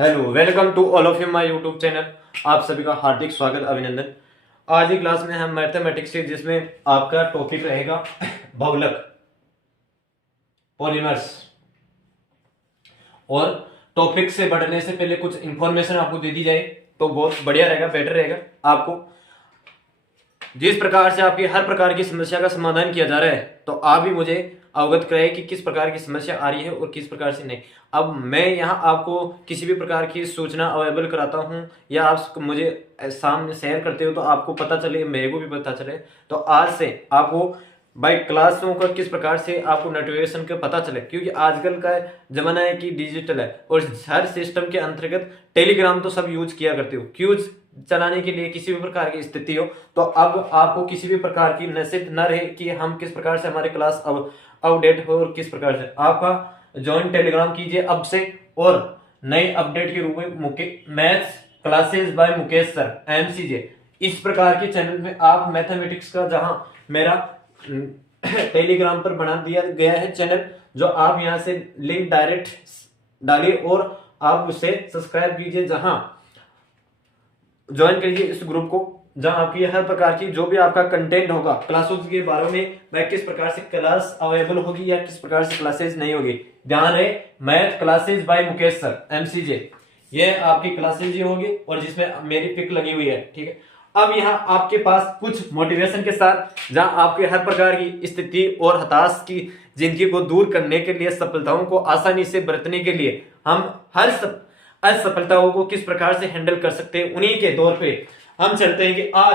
Hello, welcome to all of you my YouTube channel. आप सभी का हार्दिक स्वागत, अभिनंदन। आज की क्लास में हम मैथमेटिक्स से, जिसमें आपका टॉपिक रहेगा बहुलक, पॉलीमर्स। और टॉपिक से बढ़ने से पहले कुछ इंफॉर्मेशन आपको दे दी जाए तो बहुत बढ़िया रहेगा, बेटर रहेगा। आपको जिस प्रकार से आपकी हर प्रकार की समस्या का समाधान किया जा रहा है, तो आप भी मुझे अवगत कराए कि किस प्रकार की समस्या आ रही है और किस प्रकार से नहीं। अब मैं यहाँ आपको किसी भी प्रकार की सूचना अवेलेबल कराता हूँ या आप मुझे सामने शेयर करते हो तो आपको पता चले, मेरे को भी पता चले। तो आज से आपको बाई क्लासों का किस प्रकार से आपको नोटिफिकेशन का पता चले, क्योंकि आजकल का जमाना है कि डिजिटल है और हर सिस्टम के अंतर्गत टेलीग्राम तो सब यूज किया करते हो। क्यूज चलाने के लिए किसी भी प्रकार की स्थिति हो तो अब आपको किसी भी प्रकार की नसीब न रहे कि हम किस प्रकार से हमारे क्लास अब अपडेट हो और किस प्रकार से आपका ज्वाइन टेलीग्राम कीजिए अब से। और नए अपडेट के रूप में maths classes by Mukesh sir MCJ, इस प्रकार के चैनल में आप मैथमेटिक्स का जहां मेरा टेलीग्राम पर बना दिया गया है चैनल, जो आप यहां से लिंक डायरेक्ट डालिए और आप उसे सब्सक्राइब कीजिए, जहां ज्वाइन करिए इस ग्रुप को, जहां आपकी हर प्रकार की जो भी आपका कंटेंट होगा क्लासेस के बारे में, मैं किस प्रकार से क्लास अवेलेबल होगी या किस प्रकार से क्लासेस नहीं होगी। ध्यान रहे, math classes by Mukesh sir MCJ, ये आपकी क्लासेस ही होगी और जिसमें मेरी पिक लगी हुई है। ठीक है, अब यहाँ आपके पास कुछ मोटिवेशन के साथ, जहां आपके हर प्रकार की स्थिति और हताश की जिंदगी को दूर करने के लिए, सफलताओं को आसानी से बरतने के लिए हम हर असफलताओं को किस प्रकार से हैंडल कर सकते हैं, उन्हीं के दौर पे हम चलते हैं कि आज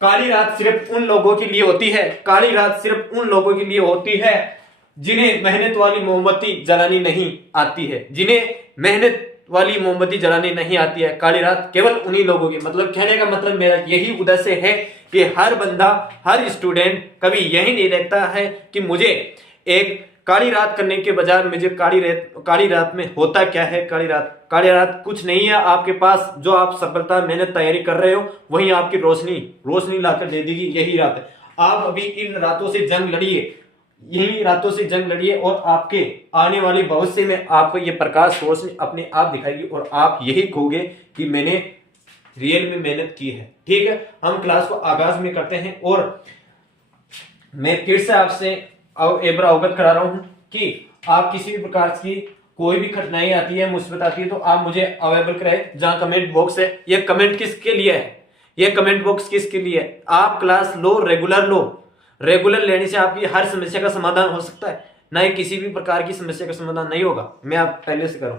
काली रात सिर्फ उन लोगों के लिए होती है, काली रात सिर्फ उन लोगों के लिए होती है जिन्हें मेहनत वाली मोमबत्ती जलानी नहीं आती है, जिन्हें मेहनत वाली मोमबत्ती जलानी नहीं आती है। काली रात केवल उन्हीं लोगों की, मतलब कहने का मतलब मेरा यही उद्देश्य है कि हर बंदा, हर स्टूडेंट कभी यही नहीं देखता है कि मुझे एक काली रात करने के बजाय मुझे काली रात में होता क्या है। काली रात कुछ नहीं है आपके पास, जो आप सफलता मेहनत तैयारी कर रहे हो वही आपकी रोशनी लाकर दे देगी, यही रात है। आप अभी इन रातों से जंग लड़िए, यही रातों से जंग लड़िए और आपके आने वाले भविष्य में आपको ये प्रकाश रोशनी अपने आप दिखाएगी और आप यही कहोगे कि मैंने रियल में मेहनत की है। ठीक है, हम क्लास को आगाज में करते हैं और मैं फिर से आपसे एक बार अवगत करा रहा हूं कि आप किसी भी प्रकार की कोई भी कठिनाई आती है, मुसीबत आती है, तो आप मुझे अवेलेबल कराए, जहां कमेंट बॉक्स है। ये कमेंट किसके लिए है, ये कमेंट बॉक्स किसके लिए है? आप क्लास लो, रेगुलर लेने से आपकी हर समस्या का समाधान हो सकता है, ना ही किसी भी प्रकार की समस्या का समाधान नहीं होगा। मैं आप पहले से करूं,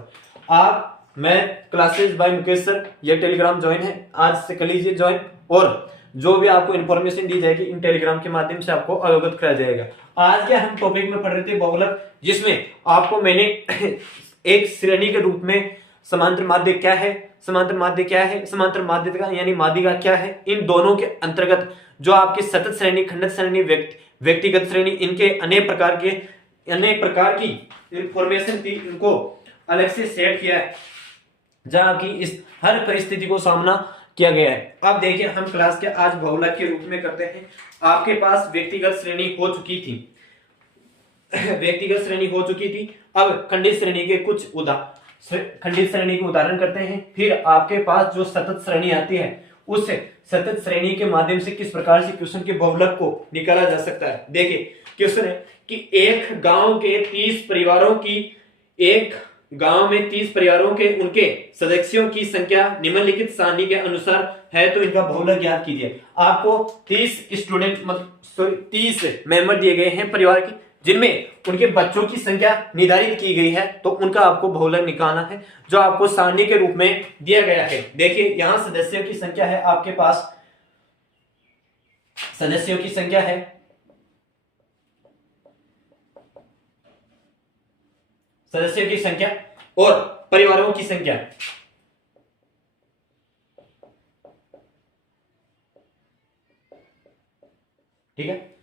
आप मैं क्लासेस बाय मुकेश सर, ये टेलीग्राम ज्वाइन है, आज से कर लीजिए ज्वाइन। और जो भी आपको इन्फॉर्मेशन दी जाएगी इन टेलीग्राम के माध्यम से आपको अवगत कराया जाएगा। आज के हम टॉपिक में पढ़ रहे थे बहुलक, जिसमें आपको मैंने एक श्रेणी के रूप में समांतर माध्य क्या है, समांतर माध्य का यानी माध्यिका क्या है, इन दोनों के अंतर्गत जो आपकी सतत श्रेणी, खंडित श्रेणी, व्यक्तिगत श्रेणी, इनके अनेक प्रकार की इंफॉर्मेशन थी, इनको अलग से सेट किया है, जहां की इस हर परिस्थिति को सामना किया गया है। अब देखिए, हम क्लास के आज बहुलक के रूप में करते हैं। आपके पास व्यक्तिगत श्रेणी हो चुकी थी, अब खंडित श्रेणी के खंडित श्रेणी के उदाहरण करते हैं। फिर आपके पास जो सतत श्रेणी आती है, उस सतत श्रेणी के माध्यम से किस प्रकार से क्वेश्चन के बहुलक को निकाला जा सकता है। देखिए, क्वेश्चन है कि एक गांव में 30 परिवारों के उनके सदस्यों की संख्या निम्नलिखित सारणी के अनुसार है, तो इनका बहुलक ज्ञात कीजिए। आपको 30 मेंबर दिए गए हैं परिवार की, जिनमें उनके बच्चों की संख्या निर्धारित की गई है, तो उनका आपको बहुलक निकालना है, जो आपको सारणी के रूप में दिया गया है। देखिए, यहां सदस्यों की संख्या है, आपके पास सदस्यों की संख्या है, सदस्यों की संख्या और परिवारों की संख्या। ठीक है,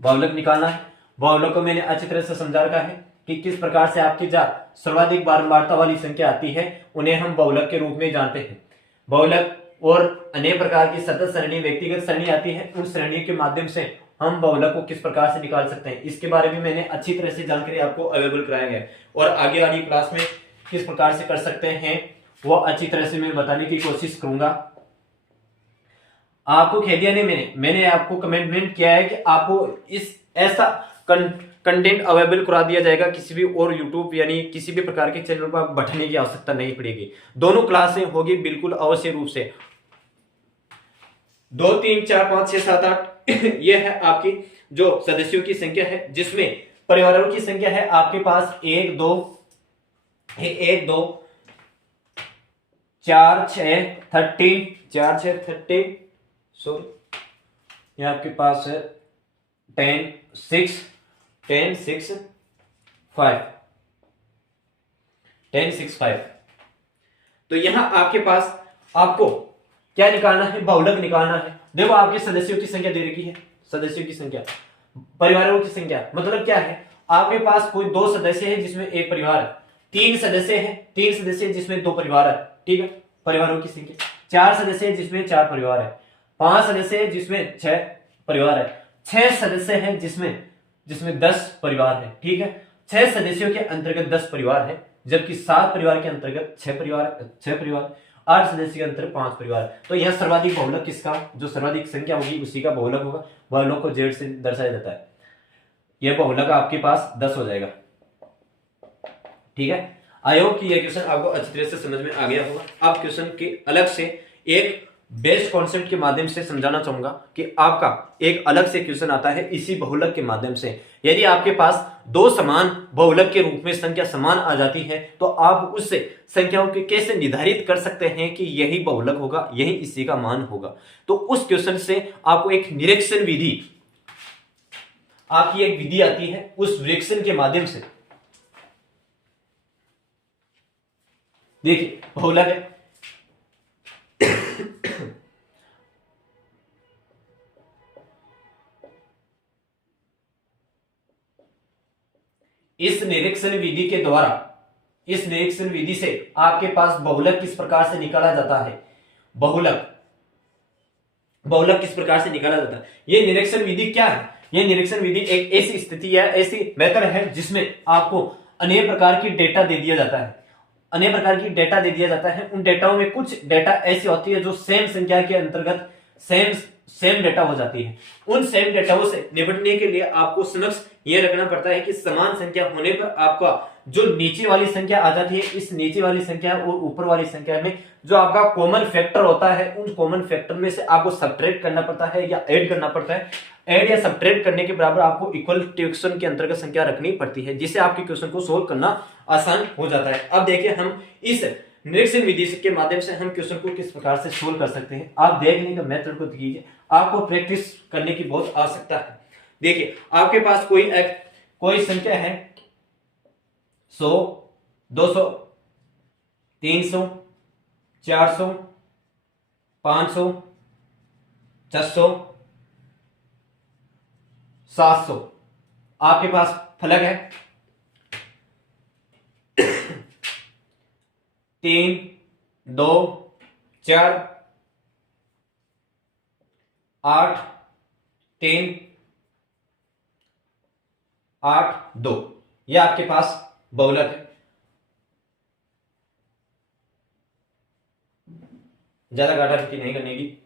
बहुलक निकालना है। बहुलक को मैंने अच्छी तरह से समझा रखा है कि किस प्रकार से आपकी सर्वाधिक बारंबारता वाली संख्या आती है, उन्हें हम बहुलक के रूप में जानते हैं। बहुलक और अनेक प्रकार की सतत श्रेणी, व्यक्तिगत श्रेणी आती है, उन श्रेणी के माध्यम से हम बहुलक को किस प्रकार से निकाल सकते हैं, इसके बारे में मैंने अच्छी तरह से जानकारी आपको अवेलेबल कराया गया है। और आगे वाली क्लास में किस प्रकार से कर सकते हैं वो अच्छी तरह से मैं बताने की कोशिश करूंगा। आपको कह दिया नहीं, मैंने आपको कमिटमेंट किया है कि आपको इस ऐसा कंटेंट अवेलेबल करा दिया जाएगा, किसी भी और यूट्यूब यानी किसी भी प्रकार के चैनल पर बैठने की आवश्यकता नहीं पड़ेगी। दोनों क्लासें होगी बिल्कुल अवश्य रूप से। 2 3 4 5 6 7 8 ये है आपकी जो सदस्यों की संख्या है, जिसमें परिवारों की संख्या है आपके पास 1 2 4 6 13 सॉरी ये आपके पास है 10 6 5। तो यहां आपके पास आपको क्या निकालना है, बहुलक निकालना है। देखो आपके सदस्यों की संख्या दे रखी है, सदस्यों की संख्या, परिवारों की संख्या, मतलब क्या है, आपके पास कोई 2 सदस्य है जिसमें एक परिवार है, 3 सदस्य है जिसमें 2 परिवार है, ठीक है, परिवारों की संख्या, 4 सदस्य है जिसमें 4 परिवार है, 5 सदस्य है जिसमें 6 परिवार है, 6 सदस्य है जिसमें 10 परिवार है, ठीक है। 6 सदस्यों के अंतर्गत 10 परिवार है, जबकि 7 परिवार के अंतर्गत 6 परिवार, 8 सदस्य के अंतर्गत 5 परिवार। तो यह सर्वाधिक बहुलक किसका, जो सर्वाधिक संख्या होगी उसी का बहुलक होगा। बहुलक को जेड से दर्शाया जाता है। यह बहुलक आपके पास 10 हो जाएगा, ठीक है। आई होप कि यह क्वेश्चन आपको अच्छी तरह से समझ में आ गया होगा। अब क्वेश्चन के अलग से एक बेस्ट कॉन्सेप्ट के माध्यम से समझाना चाहूंगा कि आपका एक अलग से क्वेश्चन आता है इसी बहुलक के माध्यम से। यदि आपके पास 2 समान बहुलक के रूप में संख्या समान आ जाती है तो आप उससे संख्याओं के कैसे निर्धारित कर सकते हैं कि यही बहुलक होगा, यही इसी का मान होगा। तो उस क्वेश्चन से आपको एक निरीक्षण विधि, आपकी एक विधि आती है, उस निरीक्षण के माध्यम से देखिए बहुलक है, इस निरीक्षण विधि के द्वारा, इस निरीक्षण विधि से आपके पास बहुलक किस प्रकार से निकाला जाता है, बहुलक किस प्रकार से निकाला जाता है। यह निरीक्षण विधि क्या है, यह निरीक्षण विधि एक ऐसी स्थिति या ऐसी मेथड है जिसमें आपको अनेक प्रकार की डेटा दे दिया जाता है, उन डेटाओं में कुछ डेटा ऐसी होती है जो सेम संख्या के अंतर्गत सेम डेटा हो जाती है। उन सेम डेटाओं से निपटने के लिए आपको समक्ष यह रखना पड़ता है कि समान संख्या होने पर आपका जो नीचे वाली संख्या आ जाती है, इस नीचे वाली संख्या और ऊपर वाली संख्या में जो आपका कॉमन फैक्टर होता है, उन कॉमन फैक्टर में से आपको सब्ट्रैक्ट करना पड़ता है या ऐड करना पड़ता है। ऐड या सब्ट्रैक्ट करने के बराबर आपको इक्वल क्वेश्चन के अंतर्गत संख्या रखनी पड़ती है, जिससे आपके क्वेश्चन को सोल्व करना आसान हो जाता है। अब देखिए हम इस निरीक्षण विधि के माध्यम से हम क्वेश्चन को किस प्रकार से सोल्व कर सकते हैं। आप देखने का मेथड को कीजिए, आपको प्रैक्टिस करने की बहुत आवश्यकता है। देखिए आपके पास कोई संख्या है 100 200 300 400 500 600 700, आपके पास फलक है 3 2 4 8 3 8 2, यह आपके पास बहुलक है। ज्यादा गाढ़ा फिक्की नहीं करने की,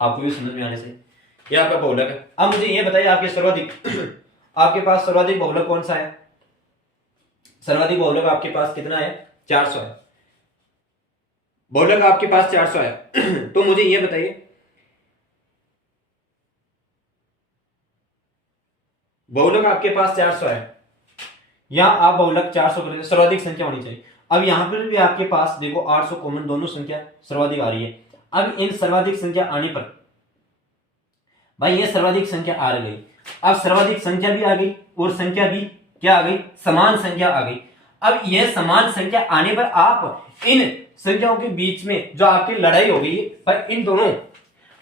आपको भी समझ में आने से। यह आपका बहुलक है। अब मुझे यह बताइए आपके आपके पास सर्वाधिक बहुलक कौन सा है? सर्वाधिक बहुलक आपके पास कितना है? 400 है। बहुलक आपके पास 400 है। तो मुझे यह बताइए बहुलक आपके पास 400 है, यहां आप बहुलक 400 करेंगे, सर्वाधिक संख्या होनी चाहिए। अब यहां पर भी आपके पास देखो 800 कॉमन, दोनों संख्या सर्वाधिक आ रही है। अब इन सर्वाधिक संख्या आने पर भाई ये सर्वाधिक संख्या आ गई। अब सर्वाधिक संख्या भी आ गई और संख्या भी क्या आ गई? समान संख्या आ गई। अब यह समान संख्या आने पर आप इन संख्याओं के बीच में जो आपकी लड़ाई हो गई, पर इन दोनों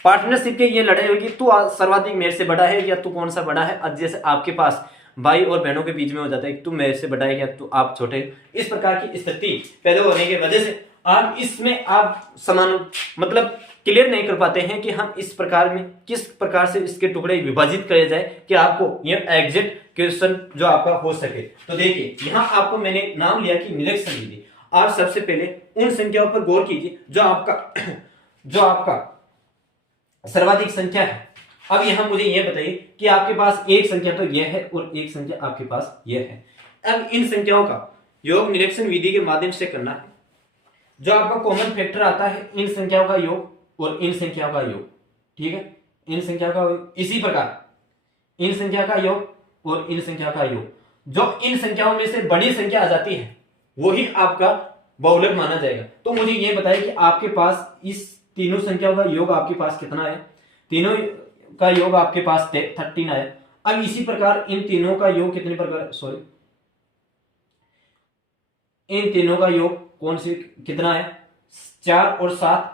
पार्टनरशिप की ये लड़ाई होगी, तू सर्वाधिक मेरे से बड़ा है या तू कौन सा बड़ा है। अब जैसे आपके पास भाई और बहनों के बीच में हो जाता है, तू मेरे से बड़ा है या तू आप छोटे, इस प्रकार की स्थिति पैदा होने की वजह से आप इसमें आप समान मतलब क्लियर नहीं कर पाते हैं कि हम इस प्रकार में किस प्रकार से इसके टुकड़े विभाजित करे जाए कि आपको ये एग्जैक्ट क्वेश्चन जो आपका हो सके। तो देखिए यहां आपको मैंने नाम लिया कि निरीक्षण विधि। आप सबसे पहले उन संख्याओं पर गौर कीजिए जो आपका सर्वाधिक संख्या है। अब यहां मुझे यह बताइए कि आपके पास एक संख्या तो यह है और एक संख्या आपके पास यह है। अब इन संख्याओं का योग निरीक्षण विधि के माध्यम से करना है। जो आपका कॉमन फैक्टर आता है इन संख्याओं का योग और इन संख्याओं का योग, ठीक है, इन संख्याओं का योग। इसी प्रकार इन संख्या का योग और इन संख्या का योग, जो इन संख्याओं में से बड़ी संख्या आ जाती है वही आपका बहुलक माना जाएगा। तो मुझे यह बताइए कि आपके पास इस तीनों संख्याओं का योग आपके पास कितना है? तीनों का योग आपके पास 13 आया। अब इसी प्रकार इन तीनों का योग कितने प्रकार, सॉरी, इन तीनों का योग कौन सी कितना है? 4 और 7,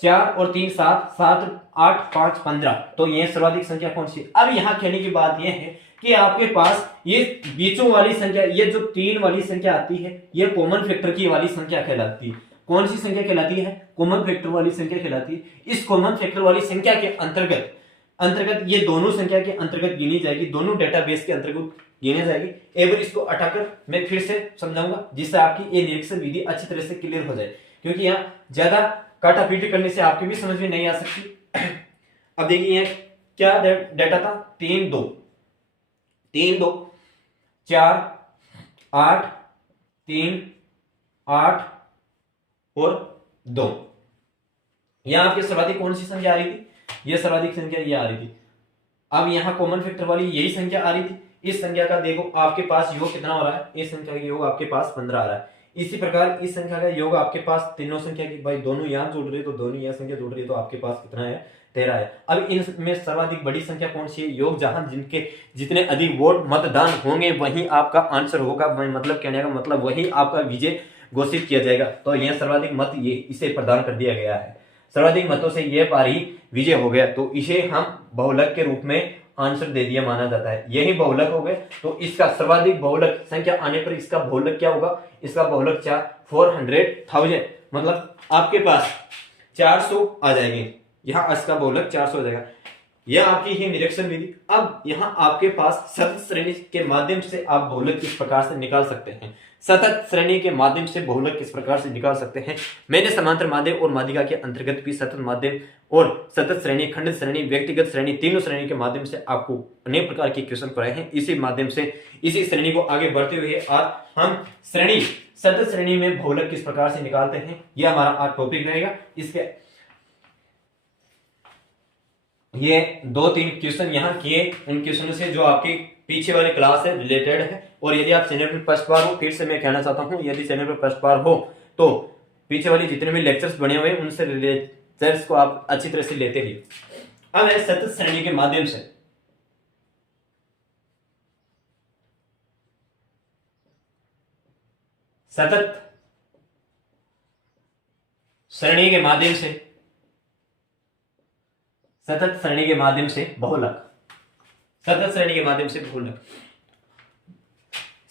4 और 3 7, 7 8 5 15। तो ये सर्वाधिक संख्या कौन सी? अब यहां कहने की बात यह है कि आपके पास ये बीचों वाली संख्या, ये जो 3 वाली संख्या आती है, ये कॉमन फैक्टर की वाली संख्या कहलाती है। कौन सी संख्या कहलाती है? कॉमन फैक्टर वाली संख्या कहलाती है। इस कॉमन फैक्टर वाली संख्या के अंतर्गत ये दोनों संख्या के अंतर्गत गिनी जाएगी, दोनों डेटाबेस के अंतर्गत गिनी जाएगी। एक बार इसको हटाकर मैं फिर से समझाऊंगा जिससे आपकी ये निरीक्षण विधि अच्छी तरह से क्लियर हो जाए, क्योंकि यहाँ ज्यादा काटा पीटी करने से आपकी भी समझ में नहीं आ सकती। अब देखिए यहाँ क्या डेटा था? 3 2 4 8 3 8 और 2। यहां आपकी सर्वाधिक कौन सी संख्या आ रही थी? यह सर्वाधिक संख्या ये आ रही थी। अब यहां कॉमन फैक्टर वाली यही संख्या आ रही थी। इस संख्या का देखो आपके पास योग कितना हो रहा है? इस संख्या का योग आपके पास 15 आ रहा है। इसी प्रकार इस संख्या का योग आपके पास तीनों संख्या की, भाई दोनों यहां जुड़ रही है तो दोनों यहां संख्या जुड़ रही है तो आपके पास कितना है? 13 है। अब इनमें सर्वाधिक बड़ी संख्या कौन सी है? योग जहां जिनके जितने अधिक वोट मतदान होंगे वही आपका आंसर होगा, मतलब कहने का मतलब वही आपका विजय घोषित किया जाएगा। तो यह सर्वाधिक मत ये इसे प्रदान कर दिया गया है। सर्वाधिक मतों से यह पारी विजय हो गया तो इसे हम बहुलक के रूप में आंसर दे दिया माना जाता है। यही बहुलक हो गए तो इसका सर्वाधिक बहुलक संख्या आने पर इसका बहुलक क्या होगा? इसका बहुलक 400,000, मतलब आपके पास 400 आ जाएंगे। यहाँ इसका बहुलक 400 हो जाएगा। यह आपकी ही निरीक्षण विधि। अब यहाँ आपके पास सतत श्रेणी के माध्यम से आप बहुलक किस प्रकार से निकाल सकते हैं? सतत श्रेणी के माध्यम से बहुलक किस प्रकार से निकाल सकते हैं? मैंने समांतर माध्यम और माध्यिका के अंतर्गत भी सतत माध्यम और सतत श्रेणी, खंडित श्रेणी, व्यक्तिगत श्रेणी, तीनों श्रेणी के माध्यम से आपको अनेक प्रकार के क्वेश्चन कराए हैं। इसी माध्यम से इसी श्रेणी को आगे बढ़ते हुए आज हम श्रेणी सतत श्रेणी में बहुलक किस प्रकार से निकालते हैं यह हमारा आज टॉपिक रहेगा। इसके ये 2-3 क्वेश्चन यहाँ किए, उन क्वेश्चनों से जो आपके पीछे वाले क्लास है रिलेटेड है। और यदि आप चैनल पर फर्स्ट बार हो, फिर से मैं कहना चाहता हूँ, यदि चैनल पर फर्स्ट बार हो तो पीछे वाली जितने भी लेक्चर्स बने हुए हैं उनसे लेक्चर्स को आप अच्छी तरह से लेते रहिए। अब है सतत श्रेणी के माध्यम से सतत श्रेणी के माध्यम से सतत श्रेणी के माध्यम से बहुलक, सतत श्रेणी के माध्यम से बहुलक,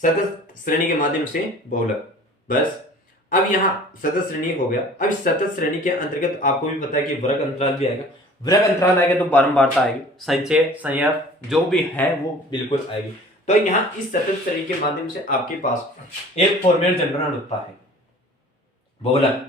सतत श्रेणी के माध्यम से बहुलक। बस अब यहां सतत श्रेणी हो गया। अब इस सतत श्रेणी के अंतर्गत आपको भी पता है कि वर्ग अंतराल भी आएगा। वर्ग अंतराल आएगा तो बारंबारता आएगी, संचय संयफ जो भी है वो बिल्कुल आएगी। तो यहां इस सतत श्रेणी के माध्यम से आपके पास एक फॉर्मेट जनरेट होता है बहुलक,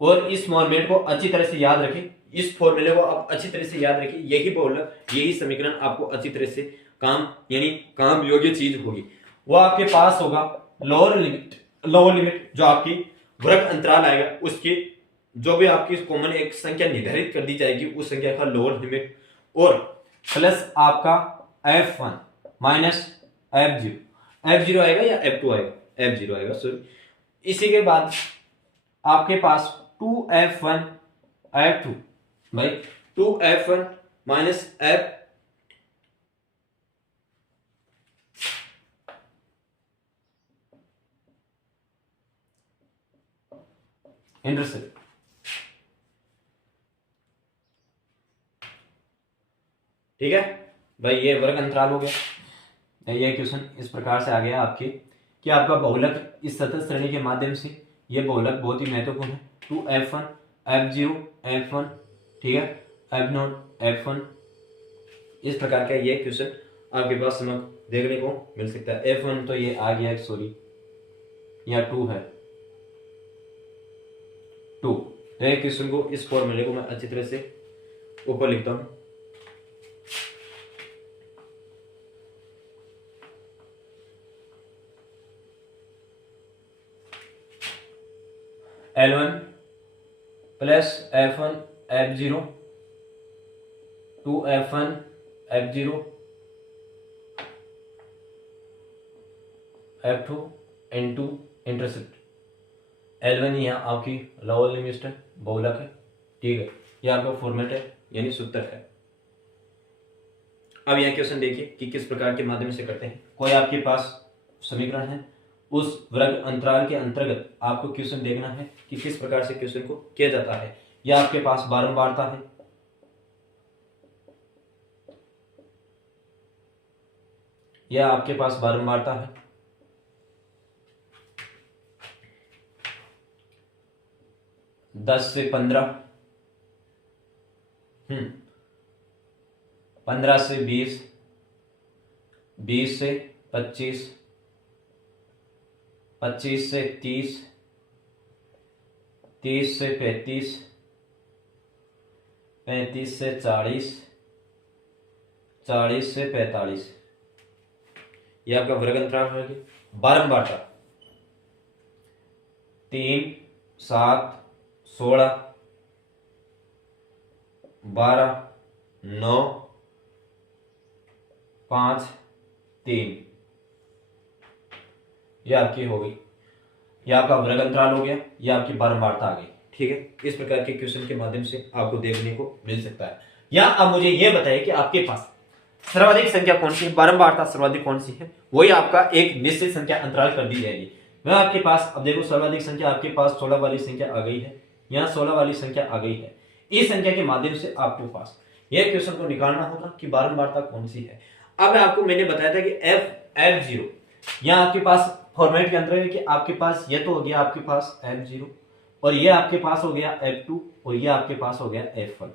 और इस फॉर्मेट को अच्छी तरह से याद रखें। इस फॉर्मूले को आप अच्छी तरह से याद रखिए। यही बहुलक, यही समीकरण आपको अच्छी तरह से काम योग्य चीज होगी। वो आपके पास होगा लोअर लिमिट जो आपकी वर्ग अंतराल आएगा उसकी जो भी आपकी कॉमन एक संख्या निर्धारित कर दी जाएगी उस संख्या का लोअर लिमिट, और प्लस आपका f1 माइनस f0 आएगा या f2 आएगा? f0 आएगा सॉरी। इसी के बाद आपके पास 2f1 f2 भाई 2f1 माइनस f इंटरसेप्ट, ठीक है भाई। ये वर्ग अंतराल हो गया। ये क्वेश्चन इस प्रकार से आ गया आपके कि आपका बहुलक इस सतत श्रेणी के माध्यम से ये बहुलक बहुत ही महत्वपूर्ण है। 2f1 f0 f1, ठीक है, f0 f1, इस प्रकार का ये क्वेश्चन आपके पास समझ देखने को मिल सकता है। f1 तो ये आ गया, सॉरी यहाँ 2 है, 2। तो ये क्वेश्चन को, इस फॉर्मूले को मैं अच्छी तरह से ऊपर लिखता हूं। L1 plus F1 F0 2F1 F0 F2 into intercept. L1 यहाँ आपकी लोअर लिमिट है, बहुलक है, ठीक है, ये आपका फॉर्मेट है यानी सूत्र है। अब यह क्वेश्चन देखिए कि किस प्रकार के माध्यम से करते हैं। कोई आपके पास समीकरण है, उस वर्ग अंतराल के अंतर्गत आपको क्वेश्चन देखना है कि किस प्रकार से क्वेश्चन को किया जाता है। यह आपके पास बारंबारता है, यह आपके पास बारंबारता है, दस से 15, 15 से 20, 20 से 25, 25 से 30, 30 से 35, 35 से 40, 40 से 45, यह आपका वर्ग अंतराल है। बारंबारता 3, 7, 16, 12, 9, 5, 3, यह आपकी हो गई, यह आपका वर्ग अंतराल हो गया, यह आपकी बारंबारता आ गई, ठीक है। इस प्रकार के क्वेश्चन के माध्यम से आपको देखने को मिल सकता है। या अब मुझे यह बताइए कि आपके पास सर्वाधिक संख्या कौन सी है, बारंबारता सर्वाधिक कौन सी है, वही आपका एक निश्चित संख्या अंतराल कर दी जाएगी। मैं आपके पास, अब देखो सर्वाधिक संख्या आपके पास 16 वाली संख्या आ गई है, यहाँ 16 वाली संख्या आ गई है। इस संख्या के माध्यम से आपके पास यह क्वेश्चन को निकालना होगा कि बारंबारता कौन सी है। अब आपको मैंने बताया था कि F0 यहाँ आपके पास फॉर्मेट के अंदर है कि आपके पास ये तो हो गया आपके पास F0 और ये आपके पास हो गया F2 और ये आपके पास हो गया F1।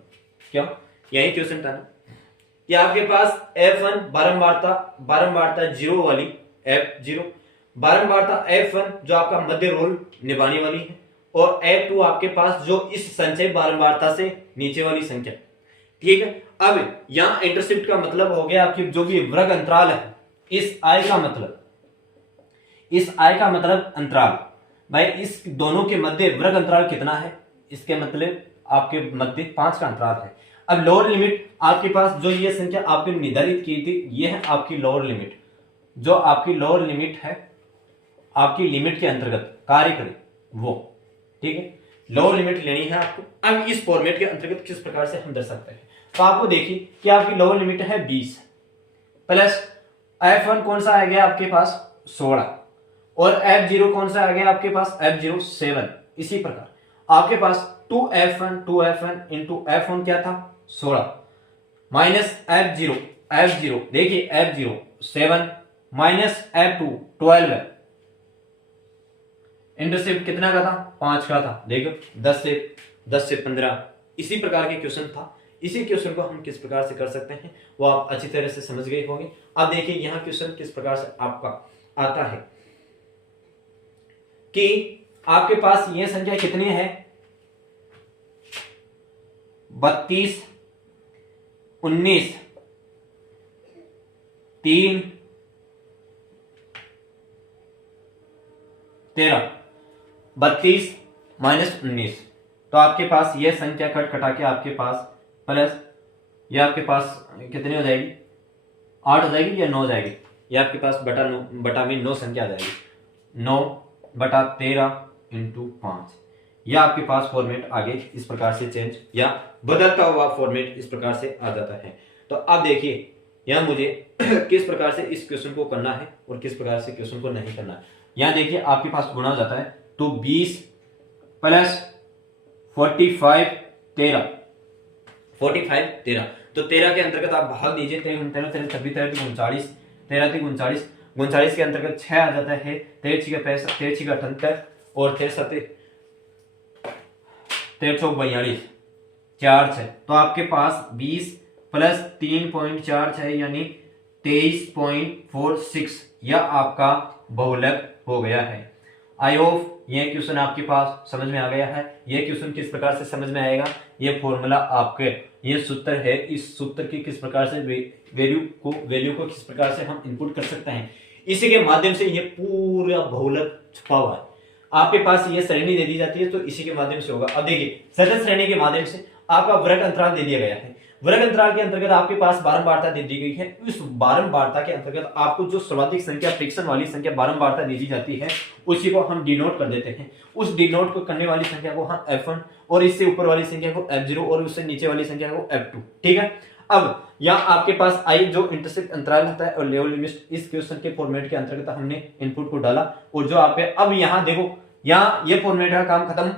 क्यों, यही क्वेश्चन था ना कि आपके पास F1 बारंबारता 0 वाली F0, बारंबारता F1 जो आपका मध्य रोल निभाने वाली है, और F2 आपके पास जो इस संचय बारंबारता से नीचे वाली संख्या, ठीक है। अब यहां इंटरसेप्ट का मतलब हो गया आपकी जो भी वर्ग अंतराल है, इस आय का मतलब अंतराल, भाई इस दोनों के मध्य वर्ग अंतराल कितना है, इसके मतलब आपके मध्य 5 का अंतराल है। अब लोअर लिमिट आपके पास जो ये संख्या आपने निर्धारित की थी, ये है आपकी लोअर लिमिट, जो आपकी लोअर लिमिट है आपकी लिमिट के अंतर्गत कार्य करे वो, ठीक है, लोअर लिमिट लेनी है आपको। अब इस फॉर्मेट के अंतर्गत किस प्रकार से हम दर्शा सकते हैं, तो आपको देखिए कि आपकी लोअर लिमिट है 20 प्लस F1 कौन सा आ गया आपके पास 16 और F0 कौन सा आ गया आपके पास F0 7। इसी प्रकार आपके पास 2F1 इंटू F1 क्या था 16 माइनस F0 देखिए F0 7 माइनस F2 12 है, इंटरसेप्ट कितना का था 5 का था, देखो 10 से 15। इसी प्रकार के क्वेश्चन था। इसी क्वेश्चन को हम किस प्रकार से कर सकते हैं वो आप अच्छी तरह से समझ गए होंगे। अब देखिए यहां क्वेश्चन किस प्रकार से आपका आता है कि आपके पास ये संख्या कितनी है 32, 19, 3, 13, 32 माइनस 19, तो आपके पास यह संख्या कटा के आपके पास प्लस ये आपके पास कितनी हो जाएगी 8 हो जाएगी या 9 हो जाएगी, ये आपके पास बटा में 9 संख्या आ जाएगी 9/13 इंटू 5। यह आपके पास फॉर्मेट आगे इस प्रकार से चेंज या बदलता हुआ फॉर्मेट इस प्रकार से आ जाता है। तो अब देखिए यहां मुझे किस प्रकार से इस क्वेश्चन को करना है और किस प्रकार से क्वेश्चन को नहीं करना है। यहां देखिए आपके पास गुणा हो जाता है, तो 20 प्लस 45 13 तो 13 के अंतर्गत आप भाग दीजिए 13 39 के अंतर्गत 6 आ जाता है, 13 का 65, 13 का 78 और थे 1342 4 है, तो आपके पास 20 प्लस 3.4 है यानी 23.46, यह आपका बहुलक हो गया है। आई होप यह क्वेश्चन आपके पास समझ में आ गया है। यह क्वेश्चन किस प्रकार से समझ में आएगा, यह फॉर्मूला आपके ये सूत्र है, इस सूत्र की किस प्रकार से वैल्यू को किस प्रकार से हम इनपुट कर सकते हैं, इसी के माध्यम से ये पूरा बहुलक छुपा हुआ है। आपके पास ये श्रेणी दे दी जाती है तो इसी के माध्यम से होगा। अब देखिए सतत श्रेणी के माध्यम से आपका वर्ग अंतराल दे दिया गया है, वर्ग अंतराल के अंतर्गत आपके पास बारंबारता दे दी गई है। इस बारंबारता के अंतर्गत आपको जो सर्वाधिक संख्या फ्रिक्शन वाली संख्या बारंबारता दी जाती है उसी को हम डिनोट कर देते हैं। उस डिनोट को करने वाली संख्या को हम F1 और इससे ऊपर वाली संख्या को F0 और उससे नीचे वाली संख्या को F2। ठीक है, अब यहाँ आपके पास आई जो इंटरसेप्ट अंतराल होता है और लेवल लिमिट, इस क्वेश्चन के फॉर्मेट के अंतर्गत हमने इनपुट को डाला और जो आप अब यहाँ देखो, यहाँ ये फॉर्मेट का काम खत्म।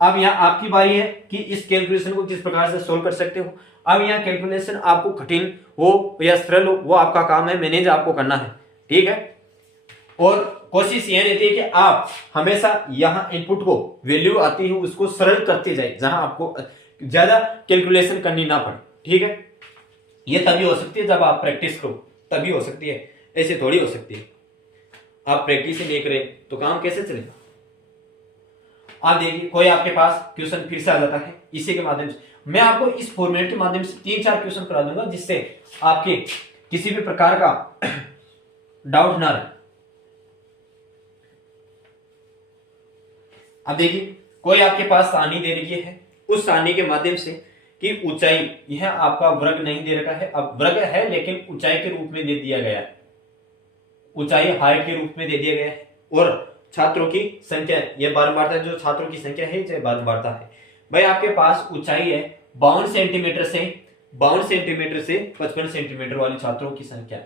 अब यहाँ आपकी बारी है कि इस कैलकुलेशन को किस प्रकार से सोल्व कर सकते हो। अब यहाँ कैलकुलेशन आपको कठिन हो या सरल हो वो आपका काम है, मैनेज आपको करना है। ठीक है, और कोशिश यह रहती है कि आप हमेशा यहाँ इनपुट को वैल्यू आती है उसको सरल करते जाए, जहां आपको ज्यादा कैलकुलेशन करनी ना पड़े। ठीक है, ये तभी हो सकती है जब आप प्रैक्टिस करो, तभी हो सकती है, ऐसे थोड़ी हो सकती है। आप प्रैक्टिस ही नहीं करें तो काम कैसे चलेगा। आप देखिए कोई आपके पास क्वेश्चन फिर से आ जाता है, इसी के माध्यम से मैं आपको इस फॉर्मेट के माध्यम से 3-4 क्वेश्चन करा दूंगा जिससे आपके किसी भी प्रकार का डाउट ना रहे। अब देखिए कोई आपके पास सारणी दे रही है, उस सारणी के माध्यम से कि ऊंचाई, यह आपका वर्ग नहीं दे रखा है, अब वर्ग है लेकिन ऊंचाई के रूप में दे दिया गया है, ऊंचाई हाइट के रूप में दे दिया गया है, और छात्रों की संख्या, यह बारंबारता जो छात्रों की संख्या है चाहे बारंबारता है। भाई आपके पास ऊंचाई है 52 सेंटीमीटर से 55 सेंटीमीटर वाले छात्रों की संख्या,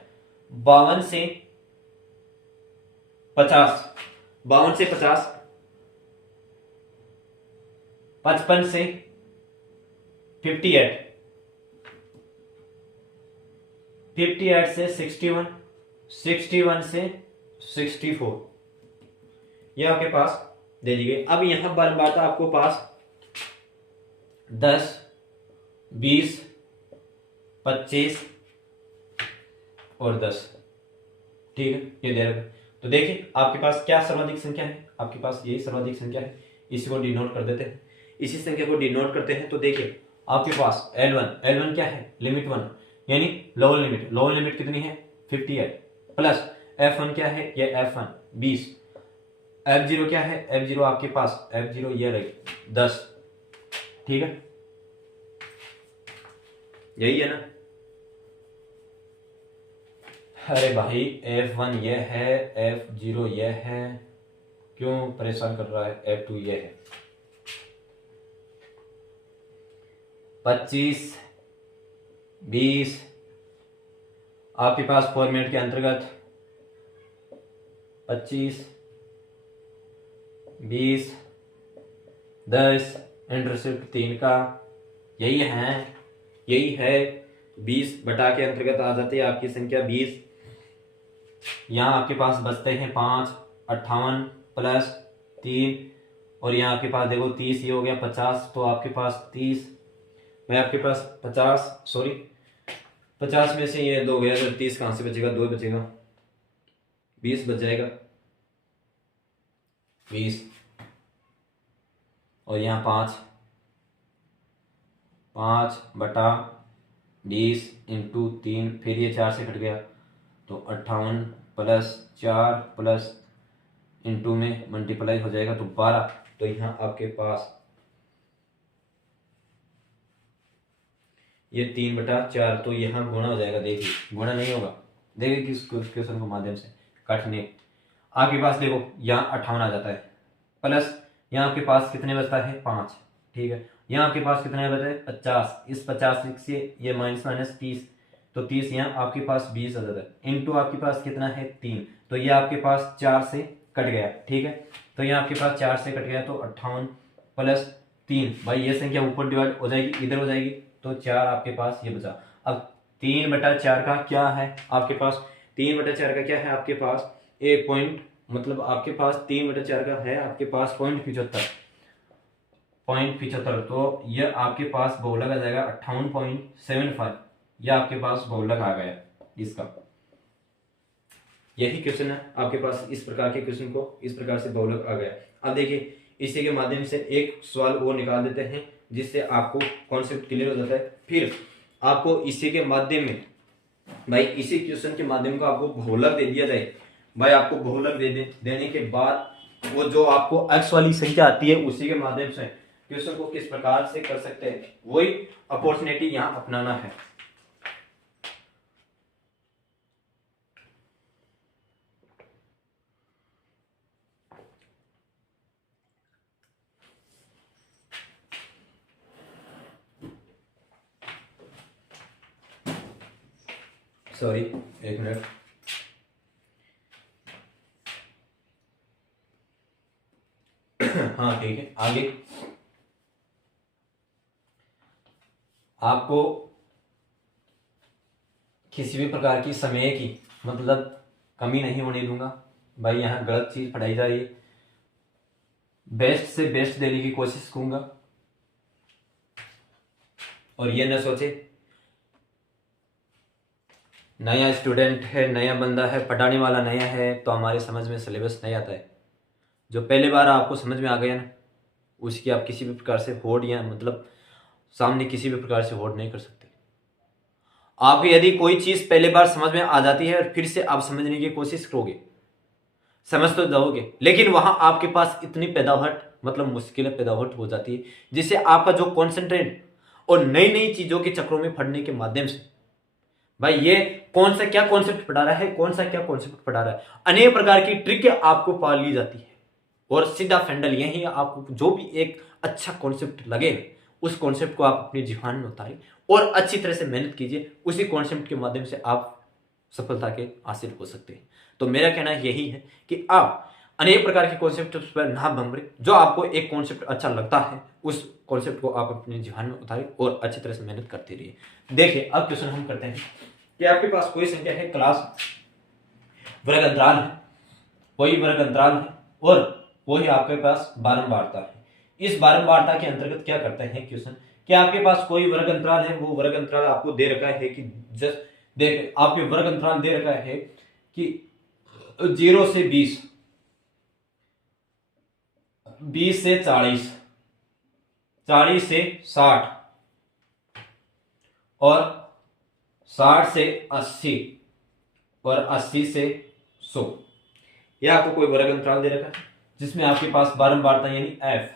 52 से 50, 55 से 58, 58 से 61, 61 से 64, यह आपके पास दे दी गई। अब यहां बारंबारता आपको पास 10, 20, 25 और 10। ठीक है, ये दे रखा। तो देखिए आपके पास क्या सर्वाधिक संख्या है, आपके पास यही सर्वाधिक संख्या है, इसी को डिनोट कर देते हैं, इसी संख्या को डिनोट करते हैं। तो देखिए आपके पास L1 क्या है, लिमिट 1 यानी लोअर लिमिट कितनी है 58, प्लस F1 क्या है, ये F1 20, F0 क्या है, F0 आपके पास F0 ये रही 10। ठीक है, यही है ना। अरे भाई F1 ये है, F0 ये है, क्यों परेशान कर रहा है, F2 ये है। 25, 20 आपके पास फॉर्मेट के अंतर्गत 25, 20, 10 इंटरसेप्ट 3 का यही है 20 बटा के अंतर्गत आ जाती है आपकी संख्या 20। यहाँ आपके पास बचते हैं 5, 58 प्लस 3 और यहाँ आपके पास देखो 30, ये हो गया 50, तो आपके पास 30 में आपके पास 50 में से ये 2 गया तो 30 कहाँ से बचेगा, 2 बचेगा, 20 बच जाएगा 20 और यहाँ 5 बटा 20 इंटू 3, फिर ये 4 से कट गया तो 58 प्लस 4 प्लस इंटू में मल्टीप्लाई हो जाएगा तो 12। तो यहाँ आपके पास ये 3/4, तो यहाँ गुणा हो जाएगा। देखिए गुणा नहीं होगा, देखिए किस क्वेश्चन के माध्यम से काटने। आपके पास देखो यहाँ 58 आ जाता है, प्लस यहाँ आपके पास कितने बचता है 5। ठीक है, यहाँ आपके पास कितने बचते हैं 50, इस 50 से ये माइनस 30, तो 30 यहाँ आपके पास 20 आ जाता है, इंटू आपके पास कितना है 3, तो ये आपके पास 4 से कट गया। ठीक है, तो यहाँ आपके पास 4 से कट गया तो 58 प्लस 3, भाई ये संख्या ऊपर डिवाइड हो जाएगी, इधर हो जाएगी, तो 4 आपके पास ये बचा। अब 3/4 का क्या है आपके पास, 3/4 का क्या है आपके पास मतलब आपके पास 3/4 का है आपके पास 0.75, तो यह आपके पास बहुलक आ जाएगा 58.75। यह आपके पास बहुलक आ गया इसका। यही क्वेश्चन है आपके पास, इस प्रकार के क्वेश्चन को इस प्रकार से बहुलक आ गया। अब देखिए इसी के माध्यम से एक सवाल वो निकाल देते हैं जिससे आपको कॉन्सेप्ट क्लियर हो जाता है। फिर आपको इसी के माध्यम में भाई, इसी क्वेश्चन के माध्यम को आपको बहुलक दे दिया जाए भाई, आपको बहुलक देने के बाद वो जो आपको x वाली संख्या आती है उसी के माध्यम से क्वेश्चन को किस प्रकार से कर सकते हैं, वही अपॉर्चुनिटी यहाँ अपनाना है। सॉरी, एक मिनट। हाँ ठीक है, आगे आपको किसी भी प्रकार की समय की मतलब कमी नहीं होने दूंगा भाई। यहाँ गलत चीज पढ़ाई जा रही है, बेस्ट से बेस्ट देने की कोशिश करूंगा। और ये न सोचे नया स्टूडेंट है, नया बंदा है, पढ़ाने वाला नया है तो हमारे समझ में सिलेबस नहीं आता है। जो पहले बार आपको समझ में आ गया ना, उसकी आप किसी भी प्रकार से होड़ या मतलब सामने किसी भी प्रकार से होड़ नहीं कर सकते। आप यदि कोई चीज पहले बार समझ में आ जाती है और फिर से आप समझने की कोशिश करोगे, समझ तो जाओगे, लेकिन वहां आपके पास इतनी पैदावार मतलब मुश्किलें पैदावार हो जाती है जिससे आपका जो कॉन्सेंट्रेट और नई नई चीजों के चक्रों में पढ़ने के माध्यम से भाई ये कौन सा क्या कॉन्सेप्ट पढ़ा रहा है, कौन सा क्या कॉन्सेप्ट पढ़ा रहा है, अनेक प्रकार की ट्रिक आपको पा ली जाती है। और सीधा फैंडल यही आपको जो भी एक अच्छा कॉन्सेप्ट लगे उस कॉन्सेप्ट को आप अपनी जीवन में उतारें और अच्छी तरह से मेहनत कीजिए, उसी कॉन्सेप्ट के माध्यम से आप सफलता के हासिल हो सकते हैं। तो मेरा कहना यही है कि आप अनेक प्रकार के कॉन्सेप्ट पर ना भंभरे, जो आपको एक कॉन्सेप्ट अच्छा लगता है उस कॉन्सेप्ट को आप अपने जीवन में उतारें और अच्छी तरह से मेहनत करते रहिए। देखिए अब क्वेश्चन हम करते हैं कि आपके पास कोई संख्या है, क्लास वर्ग अंतराल है, कोई वर्ग अंतराल है और वही आपके पास बारंबारता है। इस बारंबारता के अंतर्गत क्या करते हैं क्वेश्चन कि आपके पास कोई वर्ग अंतराल है, वो वर्ग अंतराल आपको दे रखा है कि जस्ट देख आपके वर्ग अंतराल दे रखा है कि 0 से 20, 20 से 40, 40 से 60 और 60 से 80 और 80 से 100। यह आपको कोई वर्ग अंतराल दे रखा है जिसमें आपके पास बारंबारता यानी एफ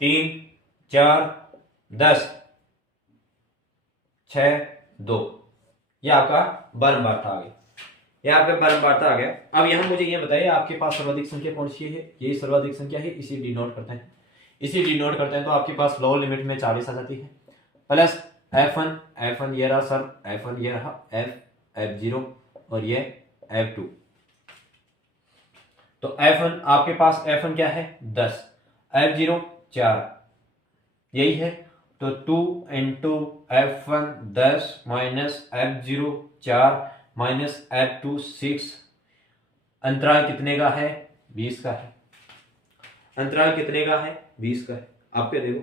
3, 4, 10, 6, 2, यह आपका बारंबारता आ गया। यह आपका बारंबारता आ गया। अब यहां मुझे यह बताइए आपके पास सर्वाधिक संख्या कौन सी है, यही सर्वाधिक संख्या है, इसी डिनोट करते हैं। इसी डिनोट करते हैं तो आपके पास लोअर लिमिट में 40 आ जाती है प्लस F1 ये रहा सर, F1 ये रहा, F0 और ये F2। तो F1 आपके पास F1 क्या है 10, F0 4, यही है। तो 2 into F1 10 minus F0 4 minus F2 6। अंतराल कितने का है 20 का है। अंतराल कितने का है 20 का है। आप क्या देखो,